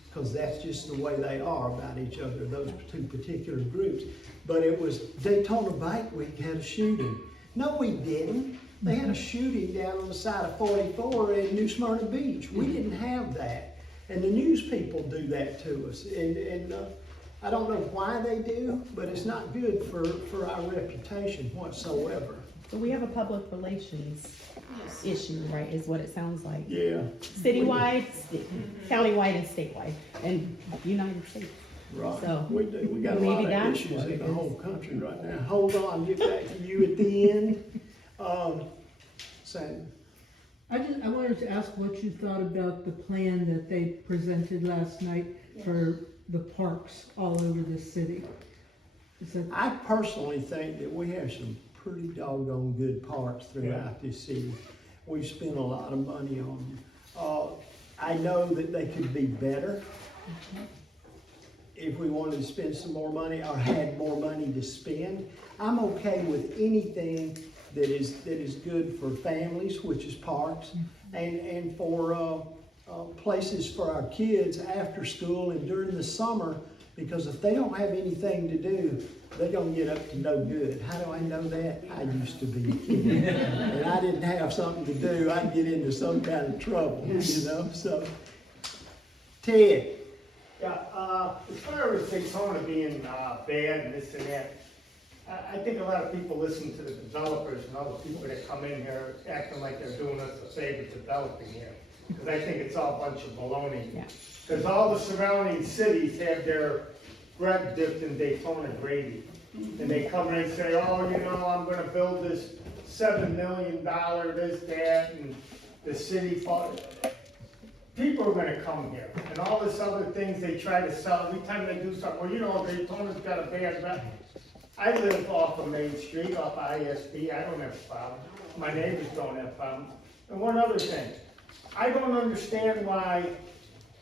Because that's just the way they are about each other, those two particular groups. But it was Daytona Bike Week had a shooting. No, we didn't. They had a shooting down on the side of 44 in New Smyrna Beach. We didn't have that. And the news people do that to us. And I don't know why they do, but it's not good for our reputation whatsoever. So we have a public relations issue, right, is what it sounds like. Yeah. Citywide, countywide, and statewide, and United States. Right. So We do. We got a maybe lot of that's issues what in it the is. whole country right now. Hold on, get back to you at the end. Sam. I wanted to ask what you thought about the plan that they presented last night for the parks all over the city. I personally think that we have some pretty doggone good parks throughout this city. We've spent a lot of money on them. I know that they could be better if we wanted to spend some more money or had more money to spend. I'm okay with anything that is good for families, which is parks, and for places for our kids after school and during the summer, because if they don't have anything to do, they're gonna get up to no good. How do I know that? I used to be a kid, and I didn't have something to do, I'd get into some kind of trouble, you know, so. Ted. Yeah, as far as Daytona being bad and this and that, I think a lot of people listen to the developers and all the people that come in here acting like they're doing us a favor developing here. Because I think it's all a bunch of baloney. Because all the surrounding cities have their bread dipped in Daytona gravy. And they come in and say, oh, you know, I'm gonna build this $7 million, this, that, and the city fought. People are gonna come here, and all this other things they try to sell, every time they do something, well, you know, Daytona's got a bad rep. I live off of Main Street, off ISB, I don't have a problem. My neighbors don't have a problem. And one other thing, I don't understand why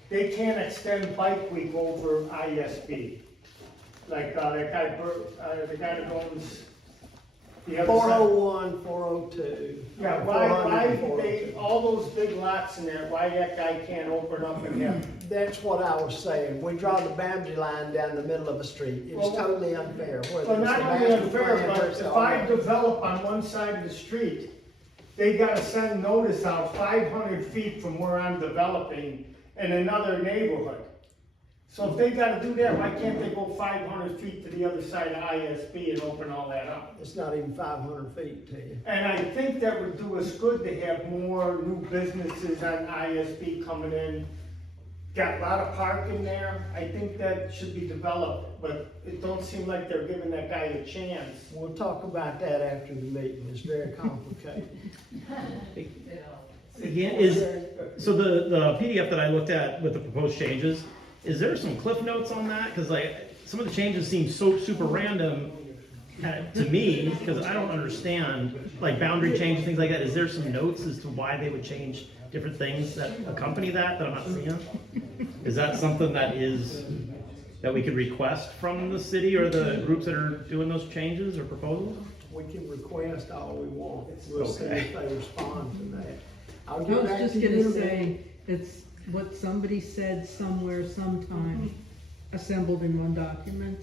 they can't extend Bike Week over ISB. Like, that guy, the guy that owns the other side. 401, 402. Yeah, why they, all those big lots in there, why that guy can't open up and have? That's what I was saying. We draw the boundary line down the middle of a street. It's totally unfair. Well, not only unfair, but if I develop on one side of the street, they gotta send notice out 500 feet from where I'm developing in another neighborhood. So if they gotta do that, why can't they go 500 feet to the other side of ISB and open all that up? It's not even 500 feet to you. And I think that would do us good to have more new businesses on ISB coming in. Got a lot of parking there, I think that should be developed, but it don't seem like they're giving that guy a chance. We'll talk about that after the meeting. It's very complicated. Again, so the PDF that I looked at with the proposed changes, is there some cliff notes on that? Because like, some of the changes seem so super random to me, because I don't understand, like boundary changes, things like that. Is there some notes as to why they would change different things that accompany that I'm not seeing? Is that something that we could request from the city or the groups that are doing those changes or proposals? We can request all we want. We'll see Okay. if they respond to that. I I'll was get back just to you in gonna a minute. say, it's what somebody said somewhere, sometime, assembled in one document.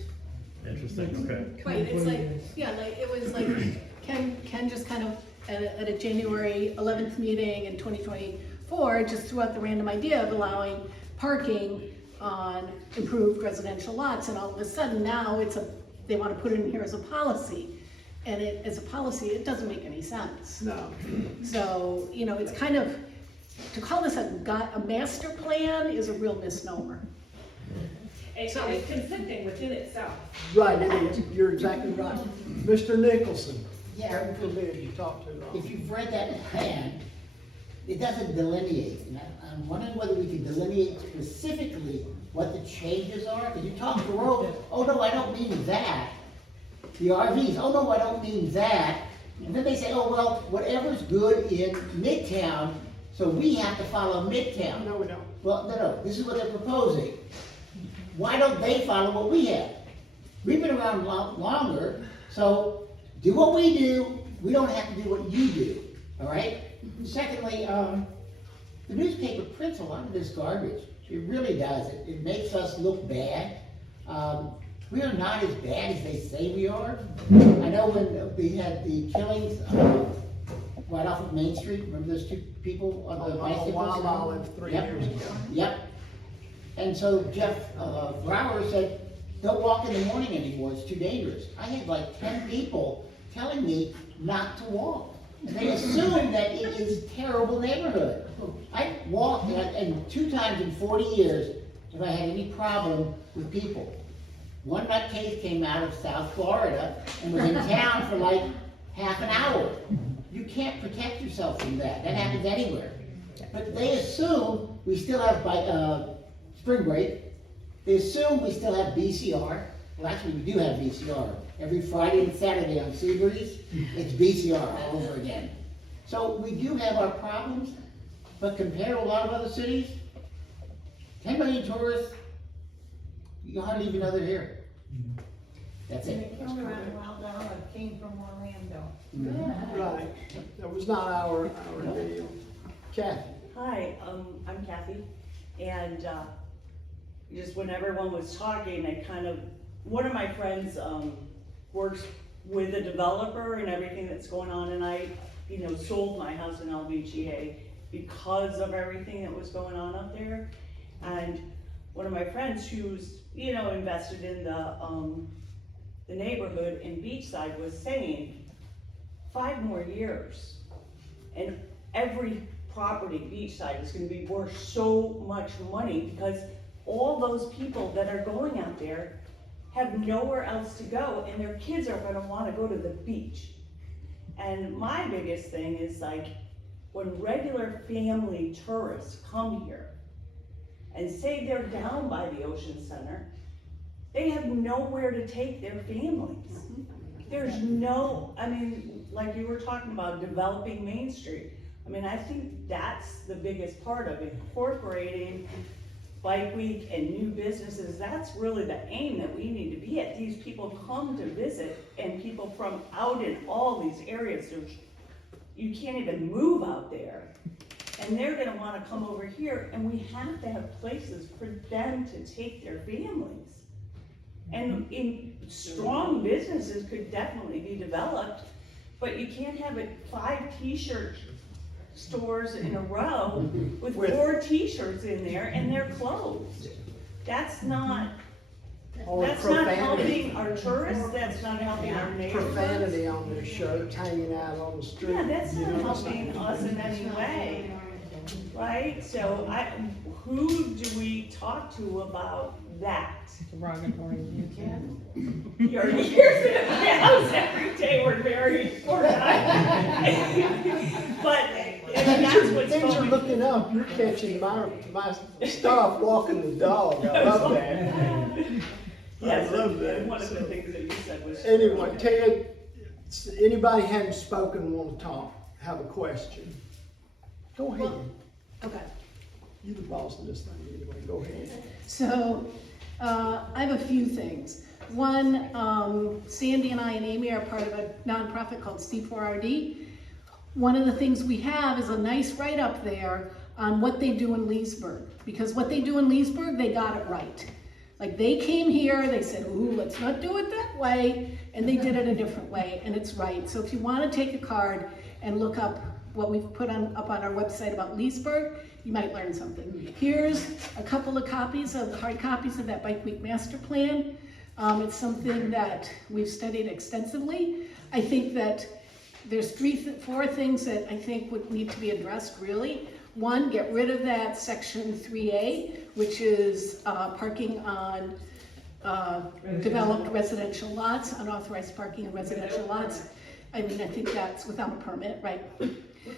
Interesting, okay. Right, it's What like, it is. yeah, like, it was like, Ken just kind of, at a January 11th meeting in 2024, just threw out the random idea of allowing parking on improved residential lots, and all of a sudden now they want to put it in here as a policy. And as a policy, it doesn't make any sense. No. So, you know, it's kind of, to call this a master plan is a real misnomer. It's consenting within itself. Right, it is. You're exactly right. Mr. Nicholson. Yeah. Heaven forbid you talk too long. If you've read that plan, it doesn't delineate. And I'm wondering whether we can delineate specifically what the changes are, because you talk to the road, oh no, I don't mean that. The RVs, oh no, I don't mean that. And then they say, oh well, whatever's good in Midtown, so we have to follow Midtown. No, we don't. Well, no, this is what they're proposing. Why don't they follow what we have? We've been around longer, so do what we do, we don't have to do what you do, all right? Secondly, the newspaper prints a lot of this garbage. It really does. It makes us look bad. We are not as bad as they say we are. I know when we had the killings right off of Main Street, remember those two people on the bicycles? Wild Olive 3 years ago. Yep. And so Jeff Brower said, don't walk in the morning anymore, it's too dangerous. I had like 10 people telling me not to walk. And they assume that it is a terrible neighborhood. I walked, and 2 times in 40 years have I had any problem with people. One nutcase came out of South Florida and was in town for like half an hour. You can't protect yourself from that. That happens anywhere. But they assume we still have spring break. They assume we still have BCR. Well, actually, we do have BCR. Every Friday and Saturday on Seabreeze, it's BCR all over again. So we do have our problems, but compared to a lot of other cities, 10 million tourists, you hardly even know they're here. That's And it. they come around Wild Olive came from Orlando. Right, that was not our deal. Kathy? Hi, I'm Kathy, and just when everyone was talking, one of my friends works with a developer and everything that's going on, and I, sold my house in LBGA because of everything that was going on up there. And one of my friends who's, invested in the neighborhood in Beachside was saying 5 more years and every property Beachside is going to be worth so much money, because all those people that are going out there have nowhere else to go, and their kids are going to want to go to the beach. And my biggest thing is when regular family tourists come here and say they're down by the Ocean Center, they have nowhere to take their families. There's like you were talking about developing Main Street. I think that's the biggest part of incorporating Bike Week and new businesses. That's really the aim that we need to be at. These people come to visit, and people from out in all these areas, you can't even move out there. And they're gonna wanna come over here, and we have to have places for them to take their families. And strong businesses could definitely be developed, but you can't have 5 t-shirt stores in a row with 4 t-shirts in there and they're closed. That's not helping our tourists, that's not helping our neighbors. Profanity on their shirts, hanging out on the street. Yeah, that's not helping us in any way, right? So who do we talk to about that? Derogatory. Your years in the house every day were very organized. But that's what's Things are going. looking up, you're catching my stuff, walking the dog, I love that. Yes, I love that. one of the things that you said was. Anyway, Ted, anybody hadn't spoken, want to talk, have a question? Go ahead. Okay. You're the boss of this thing anyway, go ahead. So, I have a few things. One, Sandy and I and Amy are part of a nonprofit called C4RD. One of the things we have is a nice write-up there on what they do in Leesburg. Because what they do in Leesburg, they got it right. Like, they came here, they said, ooh, let's not do it that way, and they did it a different way, and it's right. So if you want to take a card and look up what we've put up on our website about Leesburg, you might learn something. Here's a couple of hard copies of that Bike Week Master Plan. It's something that we've studied extensively. I think that there's 4 things that I think would need to be addressed really. One, get rid of that section 3A, which is parking on developed residential lots, unauthorized parking in residential lots. I think that's without a permit, right?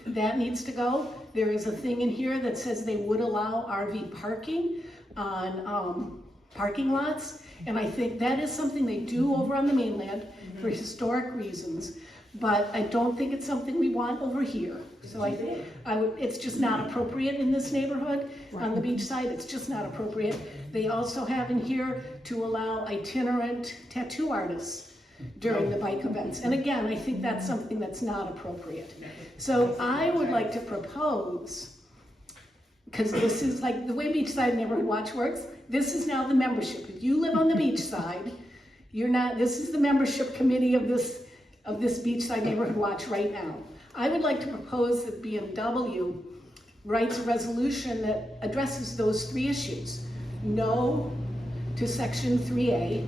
That needs to go. there is a thing in here that says they would allow RV parking on parking lots. And I think that is something they do over on the mainland for historic reasons. But I don't think it's something we want over here. So it's just not appropriate in this neighborhood on the beach side. It's just not appropriate. They also have in here to allow itinerant tattoo artists during the bike events. And again, I think that's something that's not appropriate. So I would like to propose, because this is like the way Beachside Neighborhood Watch works, this is now the membership. If you live on the beach side, this is the membership committee of this Beachside Neighborhood Watch right now. I would like to propose that BNW writes a resolution that addresses those 3 issues. No to section 3A,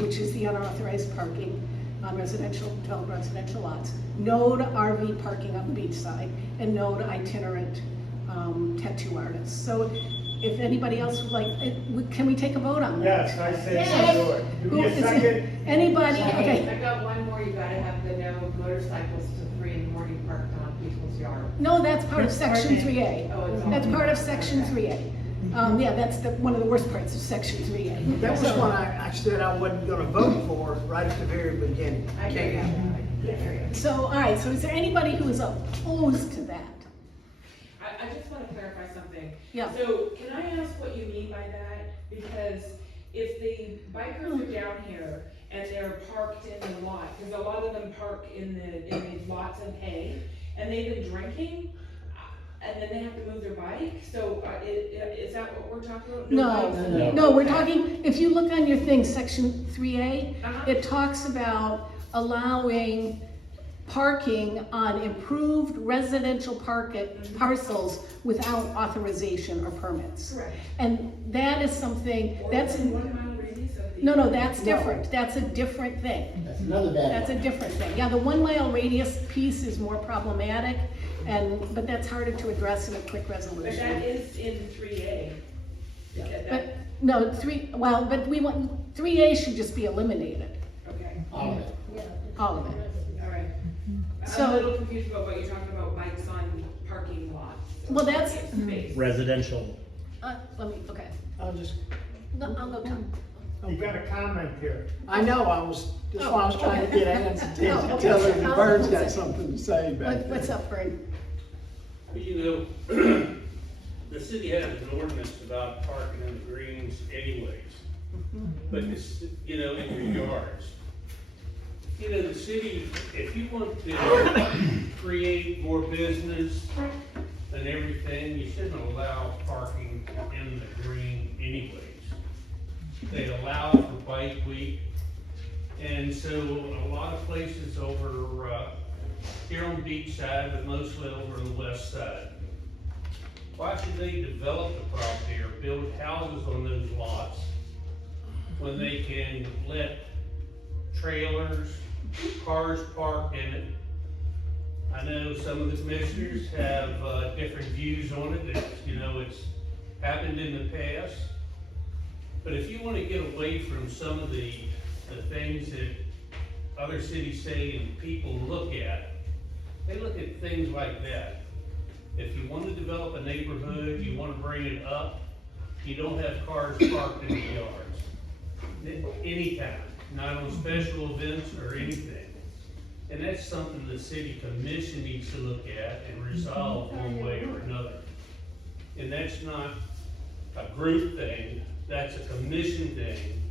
which is the unauthorized parking on developed residential lots. No to RV parking on the beach side, and no to itinerant tattoo artists. So if anybody else would like, can we take a vote on that? Yes, I say so, do it. Give me a second. Anybody? Okay. I got one more, you gotta have the no motorcycles to 3 in the morning parked on people's yard. No, that's part of section 3A. Oh, it's That's part of section 3A. Yeah, that's one of the worst parts of section 3A. That was one I said I wasn't gonna vote for right at the very beginning. I get that. So, all right, so is there anybody who is opposed to that? I just want to clarify something. Yeah. So can I ask what you mean by that? Because if the bikers are down here and they're parked in the lot, because a lot of them park in the lots of hay, and they've been drinking, and then they have to move their bike, so is that what we're talking about? No, we're talking, if you look on your thing, section 3A, it talks about allowing parking on improved residential parcels without authorization or permits. Correct. And that is something, that's, Or 1 mile radius of the. no, that's different. That's a different thing. That's another bad That's a one. different thing. Yeah, the 1 mile radius piece is more problematic, but that's harder to address in a quick But resolution. that is in 3A. But, no, but we want, 3A should just be eliminated, Okay, All of it. all of it. all right. So- I'm a little confused about what you're talking about, bikes on parking lots. Well, that's- Space. Residential. Okay. I'll just, No, I'll go Tom. You got a comment here. I know, that's why I was trying to get Ann's attention, Oh, okay. tell her the I'll- bird's got something to say back What's there. up, Fred? You know, the city has an ordinance about parking in the greens anyways. But this, in your yards. The city, if you want to create more business and everything, you shouldn't allow parking in the green anyways. They allow it for bike week. And so a lot of places over, here on Beachside, but mostly over on the west side. Why should they develop the property or build houses on those lots when they can let trailers, cars park in it? I know some of the commissioners have different views on it, that, it's happened in the past. But if you want to get away from some of the things that other cities say and people look at, they look at things like that. If you want to develop a neighborhood, you want to bring it up, you don't have cars parked in the yards. Anytime, not on special events or anything. And that's something the city commission needs to look at and resolve one way or another. And that's not a group thing, that's a commission thing,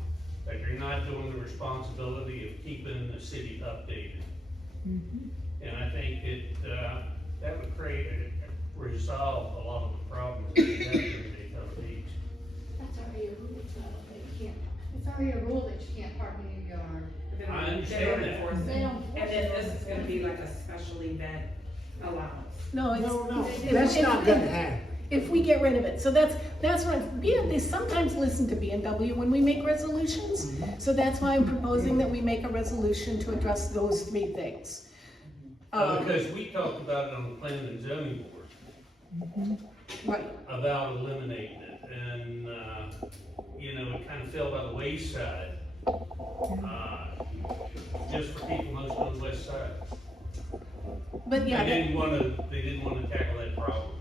that you're not doing the responsibility of keeping the city updated. And I think that would resolve a lot of the problems that we have here in Daytona Beach. That's already a rule, it's already a rule that you can't park in your yard. I understand that. And then this is gonna be like a special event allowance. No, That's not gonna happen. If we get rid of it, so that's what they sometimes listen to BNW when we make resolutions. So that's why I'm proposing that we make a resolution to address those 3 things. Because we talked about it on the planning and zoning board. Right. About eliminating it, and, it kind of fell by the wayside. Just for people most on the west side. But yeah. They didn't want to tackle that problem.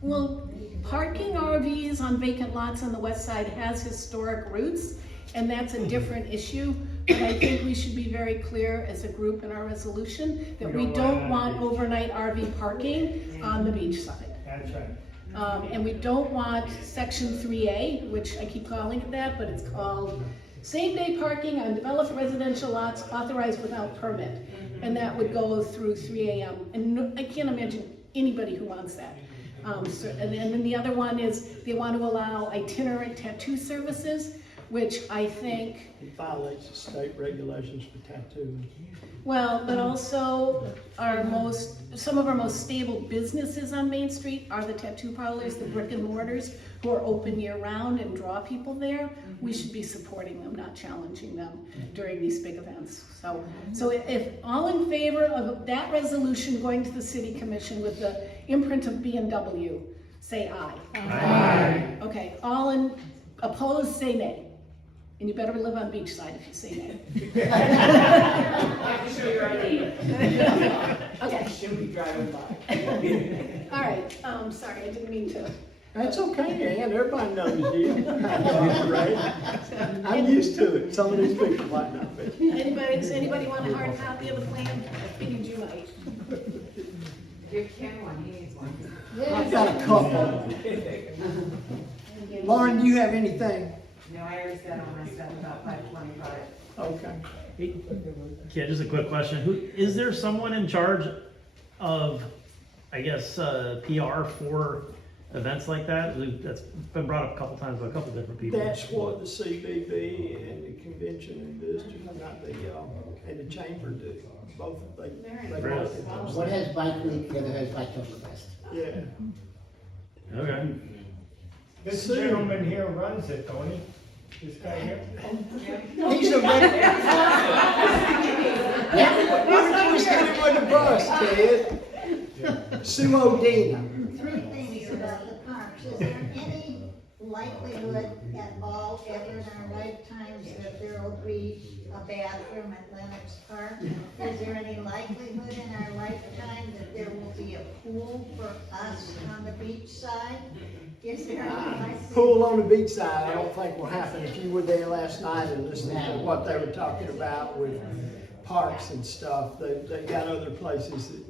Well, parking RVs on vacant lots on the west side has historic roots, and that's a different issue. But I think we should be very clear as a group in our resolution that we don't want overnight RV parking on the beach side. That's right. And we don't want section 3A, which I keep calling it that, but it's called same-day parking on developed residential lots authorized without permit. And that would go through 3 a.m. And I can't imagine anybody who wants that. And then the other one is they want to allow itinerant tattoo services, which I think, It violates the state regulations for tattooing. well, but also some of our most stable businesses on Main Street are the tattoo parlors, the brick and mortars, who are open year round and draw people there. We should be supporting them, not challenging them during these big events. So if all in favor of that resolution going to the city commission with the imprint of BNW, say aye. Aye. Okay, all in opposed, say nay. And you better live on Beachside if you say nay. I'm sure you're right. Okay. Should be driving by. All right, sorry, I didn't mean to. That's okay, Ann, everybody knows you. Right? I'm used to it, some of these people might not be. Does anybody want a hard copy of the plan? I figured you might. Give Ken one, he needs one. I've got a couple. Lauren, do you have anything? No, I already said all my stuff about 525. Okay. Yeah, just a quick question. Is there someone in charge of, I guess, PR for events like that? That's been brought up a couple times by a couple different people. That's what the CBB and the convention and district, not the, and the chamber do. Both, they both. One has Bike Week, the other has Biketoberfest. Yeah. Okay. This gentleman here runs it, don't he? This guy here? He's a regular. Who's getting with the bus, kid? Sue O'Dina. Three things about the parks. Is there any likelihood at all, ever in our lifetimes, that there will be a bathroom at Lennox Park? Is there any likelihood in our lifetime that there will be a pool for us on the beach side? Is there any likelihood? Pool on the beach side, I don't think will happen. If you were there last night and listening to what they were talking about with parks and stuff, they got other places that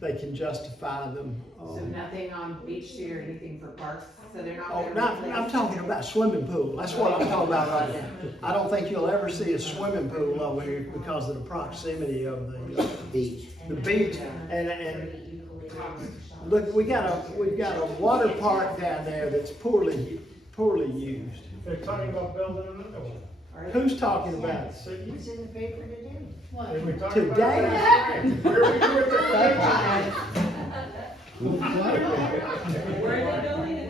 they can justify them. So nothing on Beach Street or anything for parks, so they're not. Oh, I'm talking about swimming pool. That's what I'm talking about right now. I don't think you'll ever see a swimming pool over here because of the proximity of the beach. The beach, and look, we've got a water park down there that's poorly used. They're talking about building another one. Who's talking about it? It's in the paper today. What? They were talking about Today? it last night. Where were you with Where are they building it?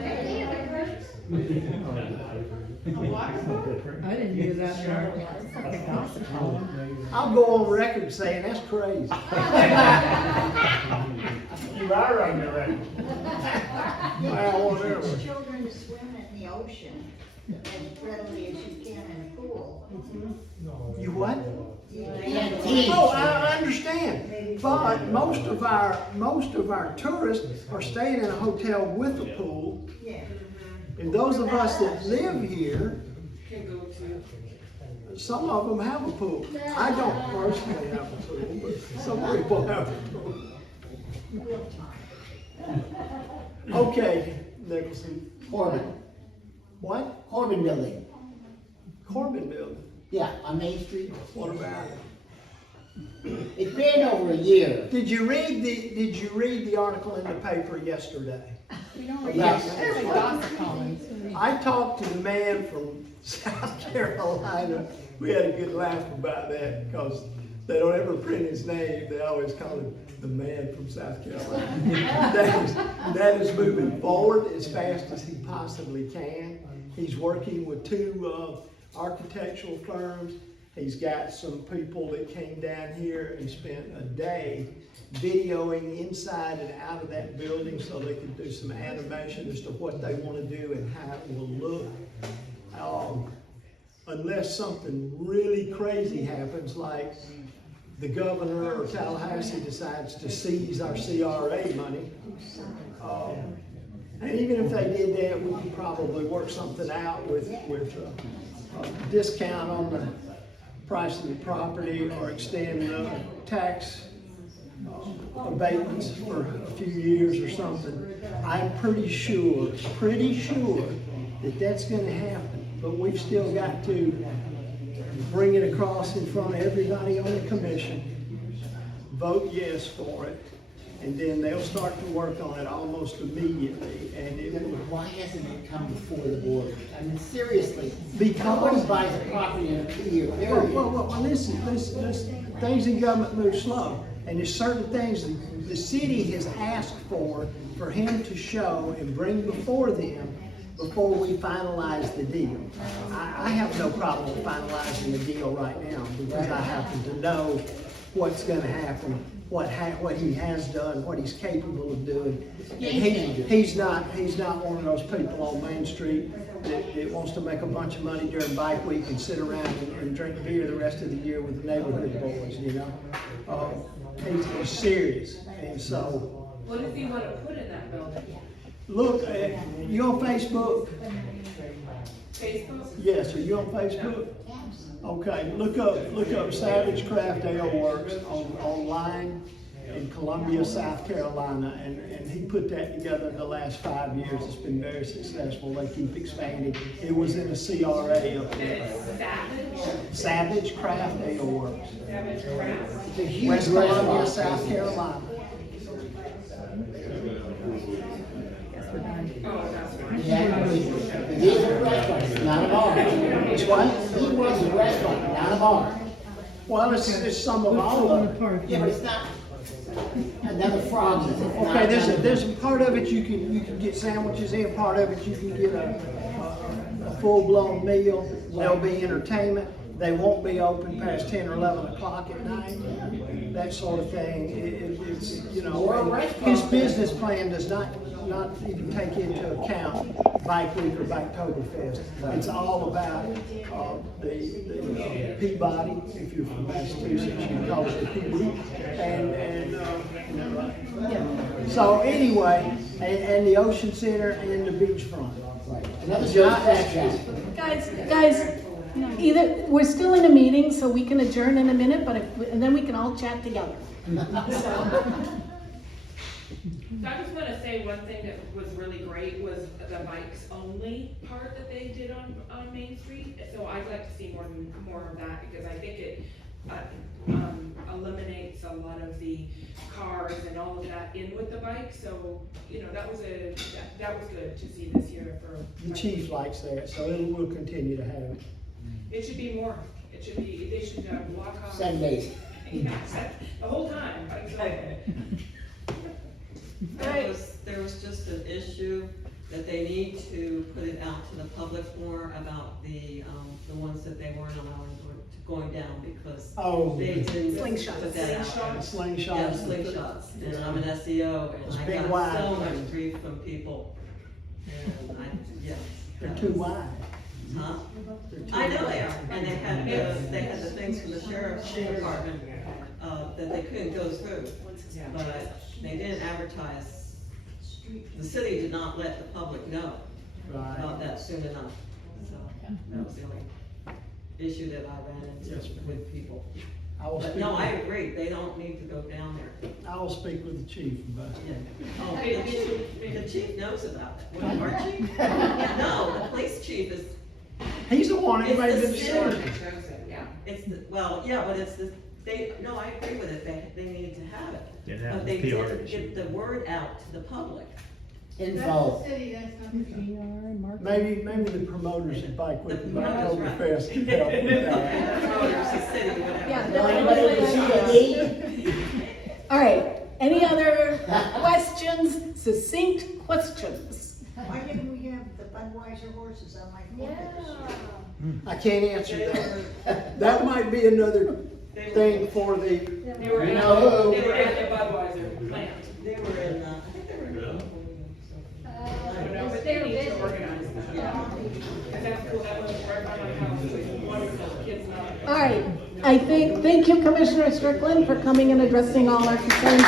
I didn't hear that. It's like a gossip column. I'll go on record saying that's crazy. You are on the record. Well, whatever. Teach children to swim in the ocean as readily as you can in a pool. You what? Yeah. Oh, I understand. But most of our tourists are staying in a hotel with a pool. Yeah. And those of us that live here, Can go to. some of them have a pool. I don't personally have a pool, but some people have a pool. We'll talk. Okay, Nicholson. Corbin. What? Corbin Building. Corbin Building. Yeah, on Main Street. What about it? It's been over a year. Did you read the article in the paper yesterday? Yes. I talked to the man from South Carolina. We had a good laugh about that because they don't ever print his name. They always call him the man from South Carolina. That is moving forward as fast as he possibly can. He's working with two architectural firms. He's got some people that came down here and spent a day videoing inside and out of that building so they could do some animation as to what they want to do and how it will look. Unless something really crazy happens, like the governor or Tallahassee decides to seize our CRA money, And even if they did that, we could probably work something out with a discount on the price of the property or extend tax abatements for a few years or something. I'm pretty sure that that's gonna happen, but we've still got to bring it across in front of everybody on the commission, vote yes for it, and then they'll start to work on it almost immediately, and it will. Why hasn't it come before the board? I mean, seriously, Because- nobody buys a property in a 2-year period. Well, listen, things in government move slow, and there's certain things the city has asked for him to show and bring before them before we finalize the deal. I have no problem with finalizing the deal right now, because I happen to know what's gonna happen, what he has done, what he's capable of doing. And he's not one of those people on Main Street that wants to make a bunch of money during bike week and sit around and drink beer the rest of the year with the neighborhood boys, you know? He's serious, and so. What does he want to put in that building? Look, you on Facebook? Facebook? Yes, are you on Facebook? Okay, look up Savage Craft Ale Works online in Columbia, South Carolina, and he put that together in the last 5 years. It's been very successful. They keep expanding. It was in a CRA up there. Savage Craft Ale Works. Savage Craft. It's a huge West Columbia, restaurant. South Carolina. Oh, that's fine. Yeah, it is a restaurant, it's not a bar. It's what? He was a restaurant, not a bar. Well, it's some of all of it. Yeah, but it's not another Froggy's. It's not Okay, another- there's a part of it you can get sandwiches in, part of it you can get a full-blown meal. There'll be entertainment. They won't be open past 10 or 11 o'clock at night, that sort of thing. It's, you know, and his business plan does not even take into account Bike Week or Biketoberfest. It's all about the Peabody, if you're from Massachusetts, you call it the Peabody. So anyway, and the Ocean Center and the beachfront. Another Joe's Crab Shack. Guys, either, we're still in a meeting, so we can adjourn in a minute, and then we can all chat together. So I just want to say one thing that was really great was the bikes only part that they did on Main Street. So I'd like to see more of that, because I think it eliminates a lot of the cars and all of that in with the bike. So, you know, that was good to see this year for. The chief likes that, so we'll continue to have it. It should be more. They should walk on. 7 days. Yeah, the whole time. There was just an issue that they need to put it out to the public more about the ones that they weren't allowing going down because they didn't put that out. Slingshots. Yeah, slingshots, and I'm an SEO, It's and I big got wide. so much grief from people, and They're too wide. Huh? I know they are, and they had the things from the sheriff's department, that they couldn't go through, but they didn't advertise. The city did not let the public know about that soon enough, so that was the only issue that I ran into with people. But no, I agree, they don't need to go down there. I will speak with the chief about it. Oh, the chief knows about it. What, our chief? No, the police chief is. He's the one that made the decision. decision. It's the, well, yeah, but it's the, no, I agree with it, they needed to have it. Yeah, But they PR didn't issue. get the word out to the public. Info. That's the city, that's not the city. Maybe the promoters at Bike Week and promoters, right. Biketoberfest can help with that. Promoters, the city, whatever. All right, any other questions, succinct questions? Why didn't we have the Budweiser horses on my phone? I can't answer that. That might be another thing for the. They were at the Budweiser plant. They were in, I think they were in. I don't know, but they need to organize that. And that's cool, that was right by my house, it was wonderful, kids love it. All right, thank you, Commissioner Strickland, for coming and addressing all our concerns.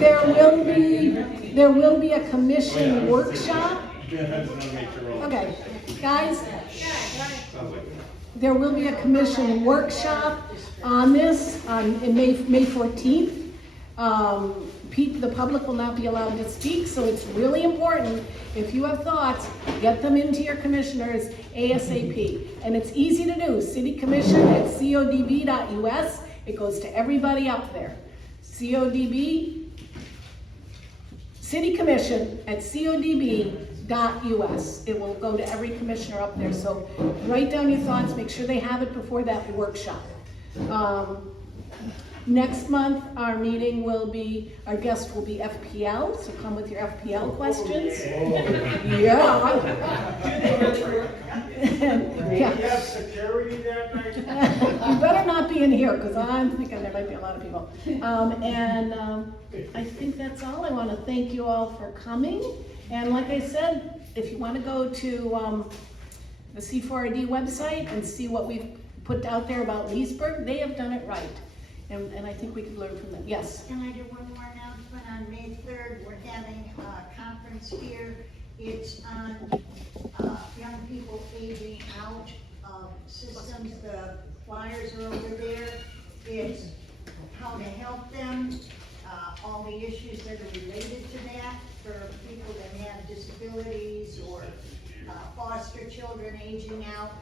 there will be a commission workshop. Okay, guys, there will be a commission workshop on this in May 14th. The public will not be allowed to speak, so it's really important, if you have thoughts, get them into your commissioners ASAP. And it's easy to do, citycommission@codb.us, it goes to everybody up there. citycommission@codb.us. It will go to every commissioner up there, so write down your thoughts, make sure they have it before that workshop. Next month, our meeting will be, our guest will be FPL, so come with your FPL questions. Yeah. You have security that night? You better not be in here, because I'm thinking there might be a lot of people. I think that's all. I want to thank you all for coming. And like I said, if you want to go to the C4ID website and see what we've put out there about Leesburg, they have done it right. And I think we could learn from them. Yes? Can I do one more announcement? On May 3rd, we're having a conference here. It's on young people aging out of systems. The flyers are over there. It's how to help them, all the issues that are related to that for people that have disabilities or foster children aging out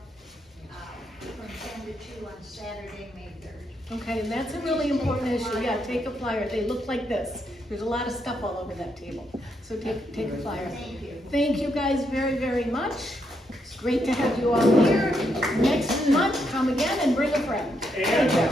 from 10 to 2 on Saturday, May 3rd. Okay, and that's a really important issue. Yeah, take a flyer. They look like this. There's a lot of stuff all over that table. So take a flyer. Thank you. Thank you guys very, very much. It's great to have you all here. Next month, come again and bring a friend. Thank you.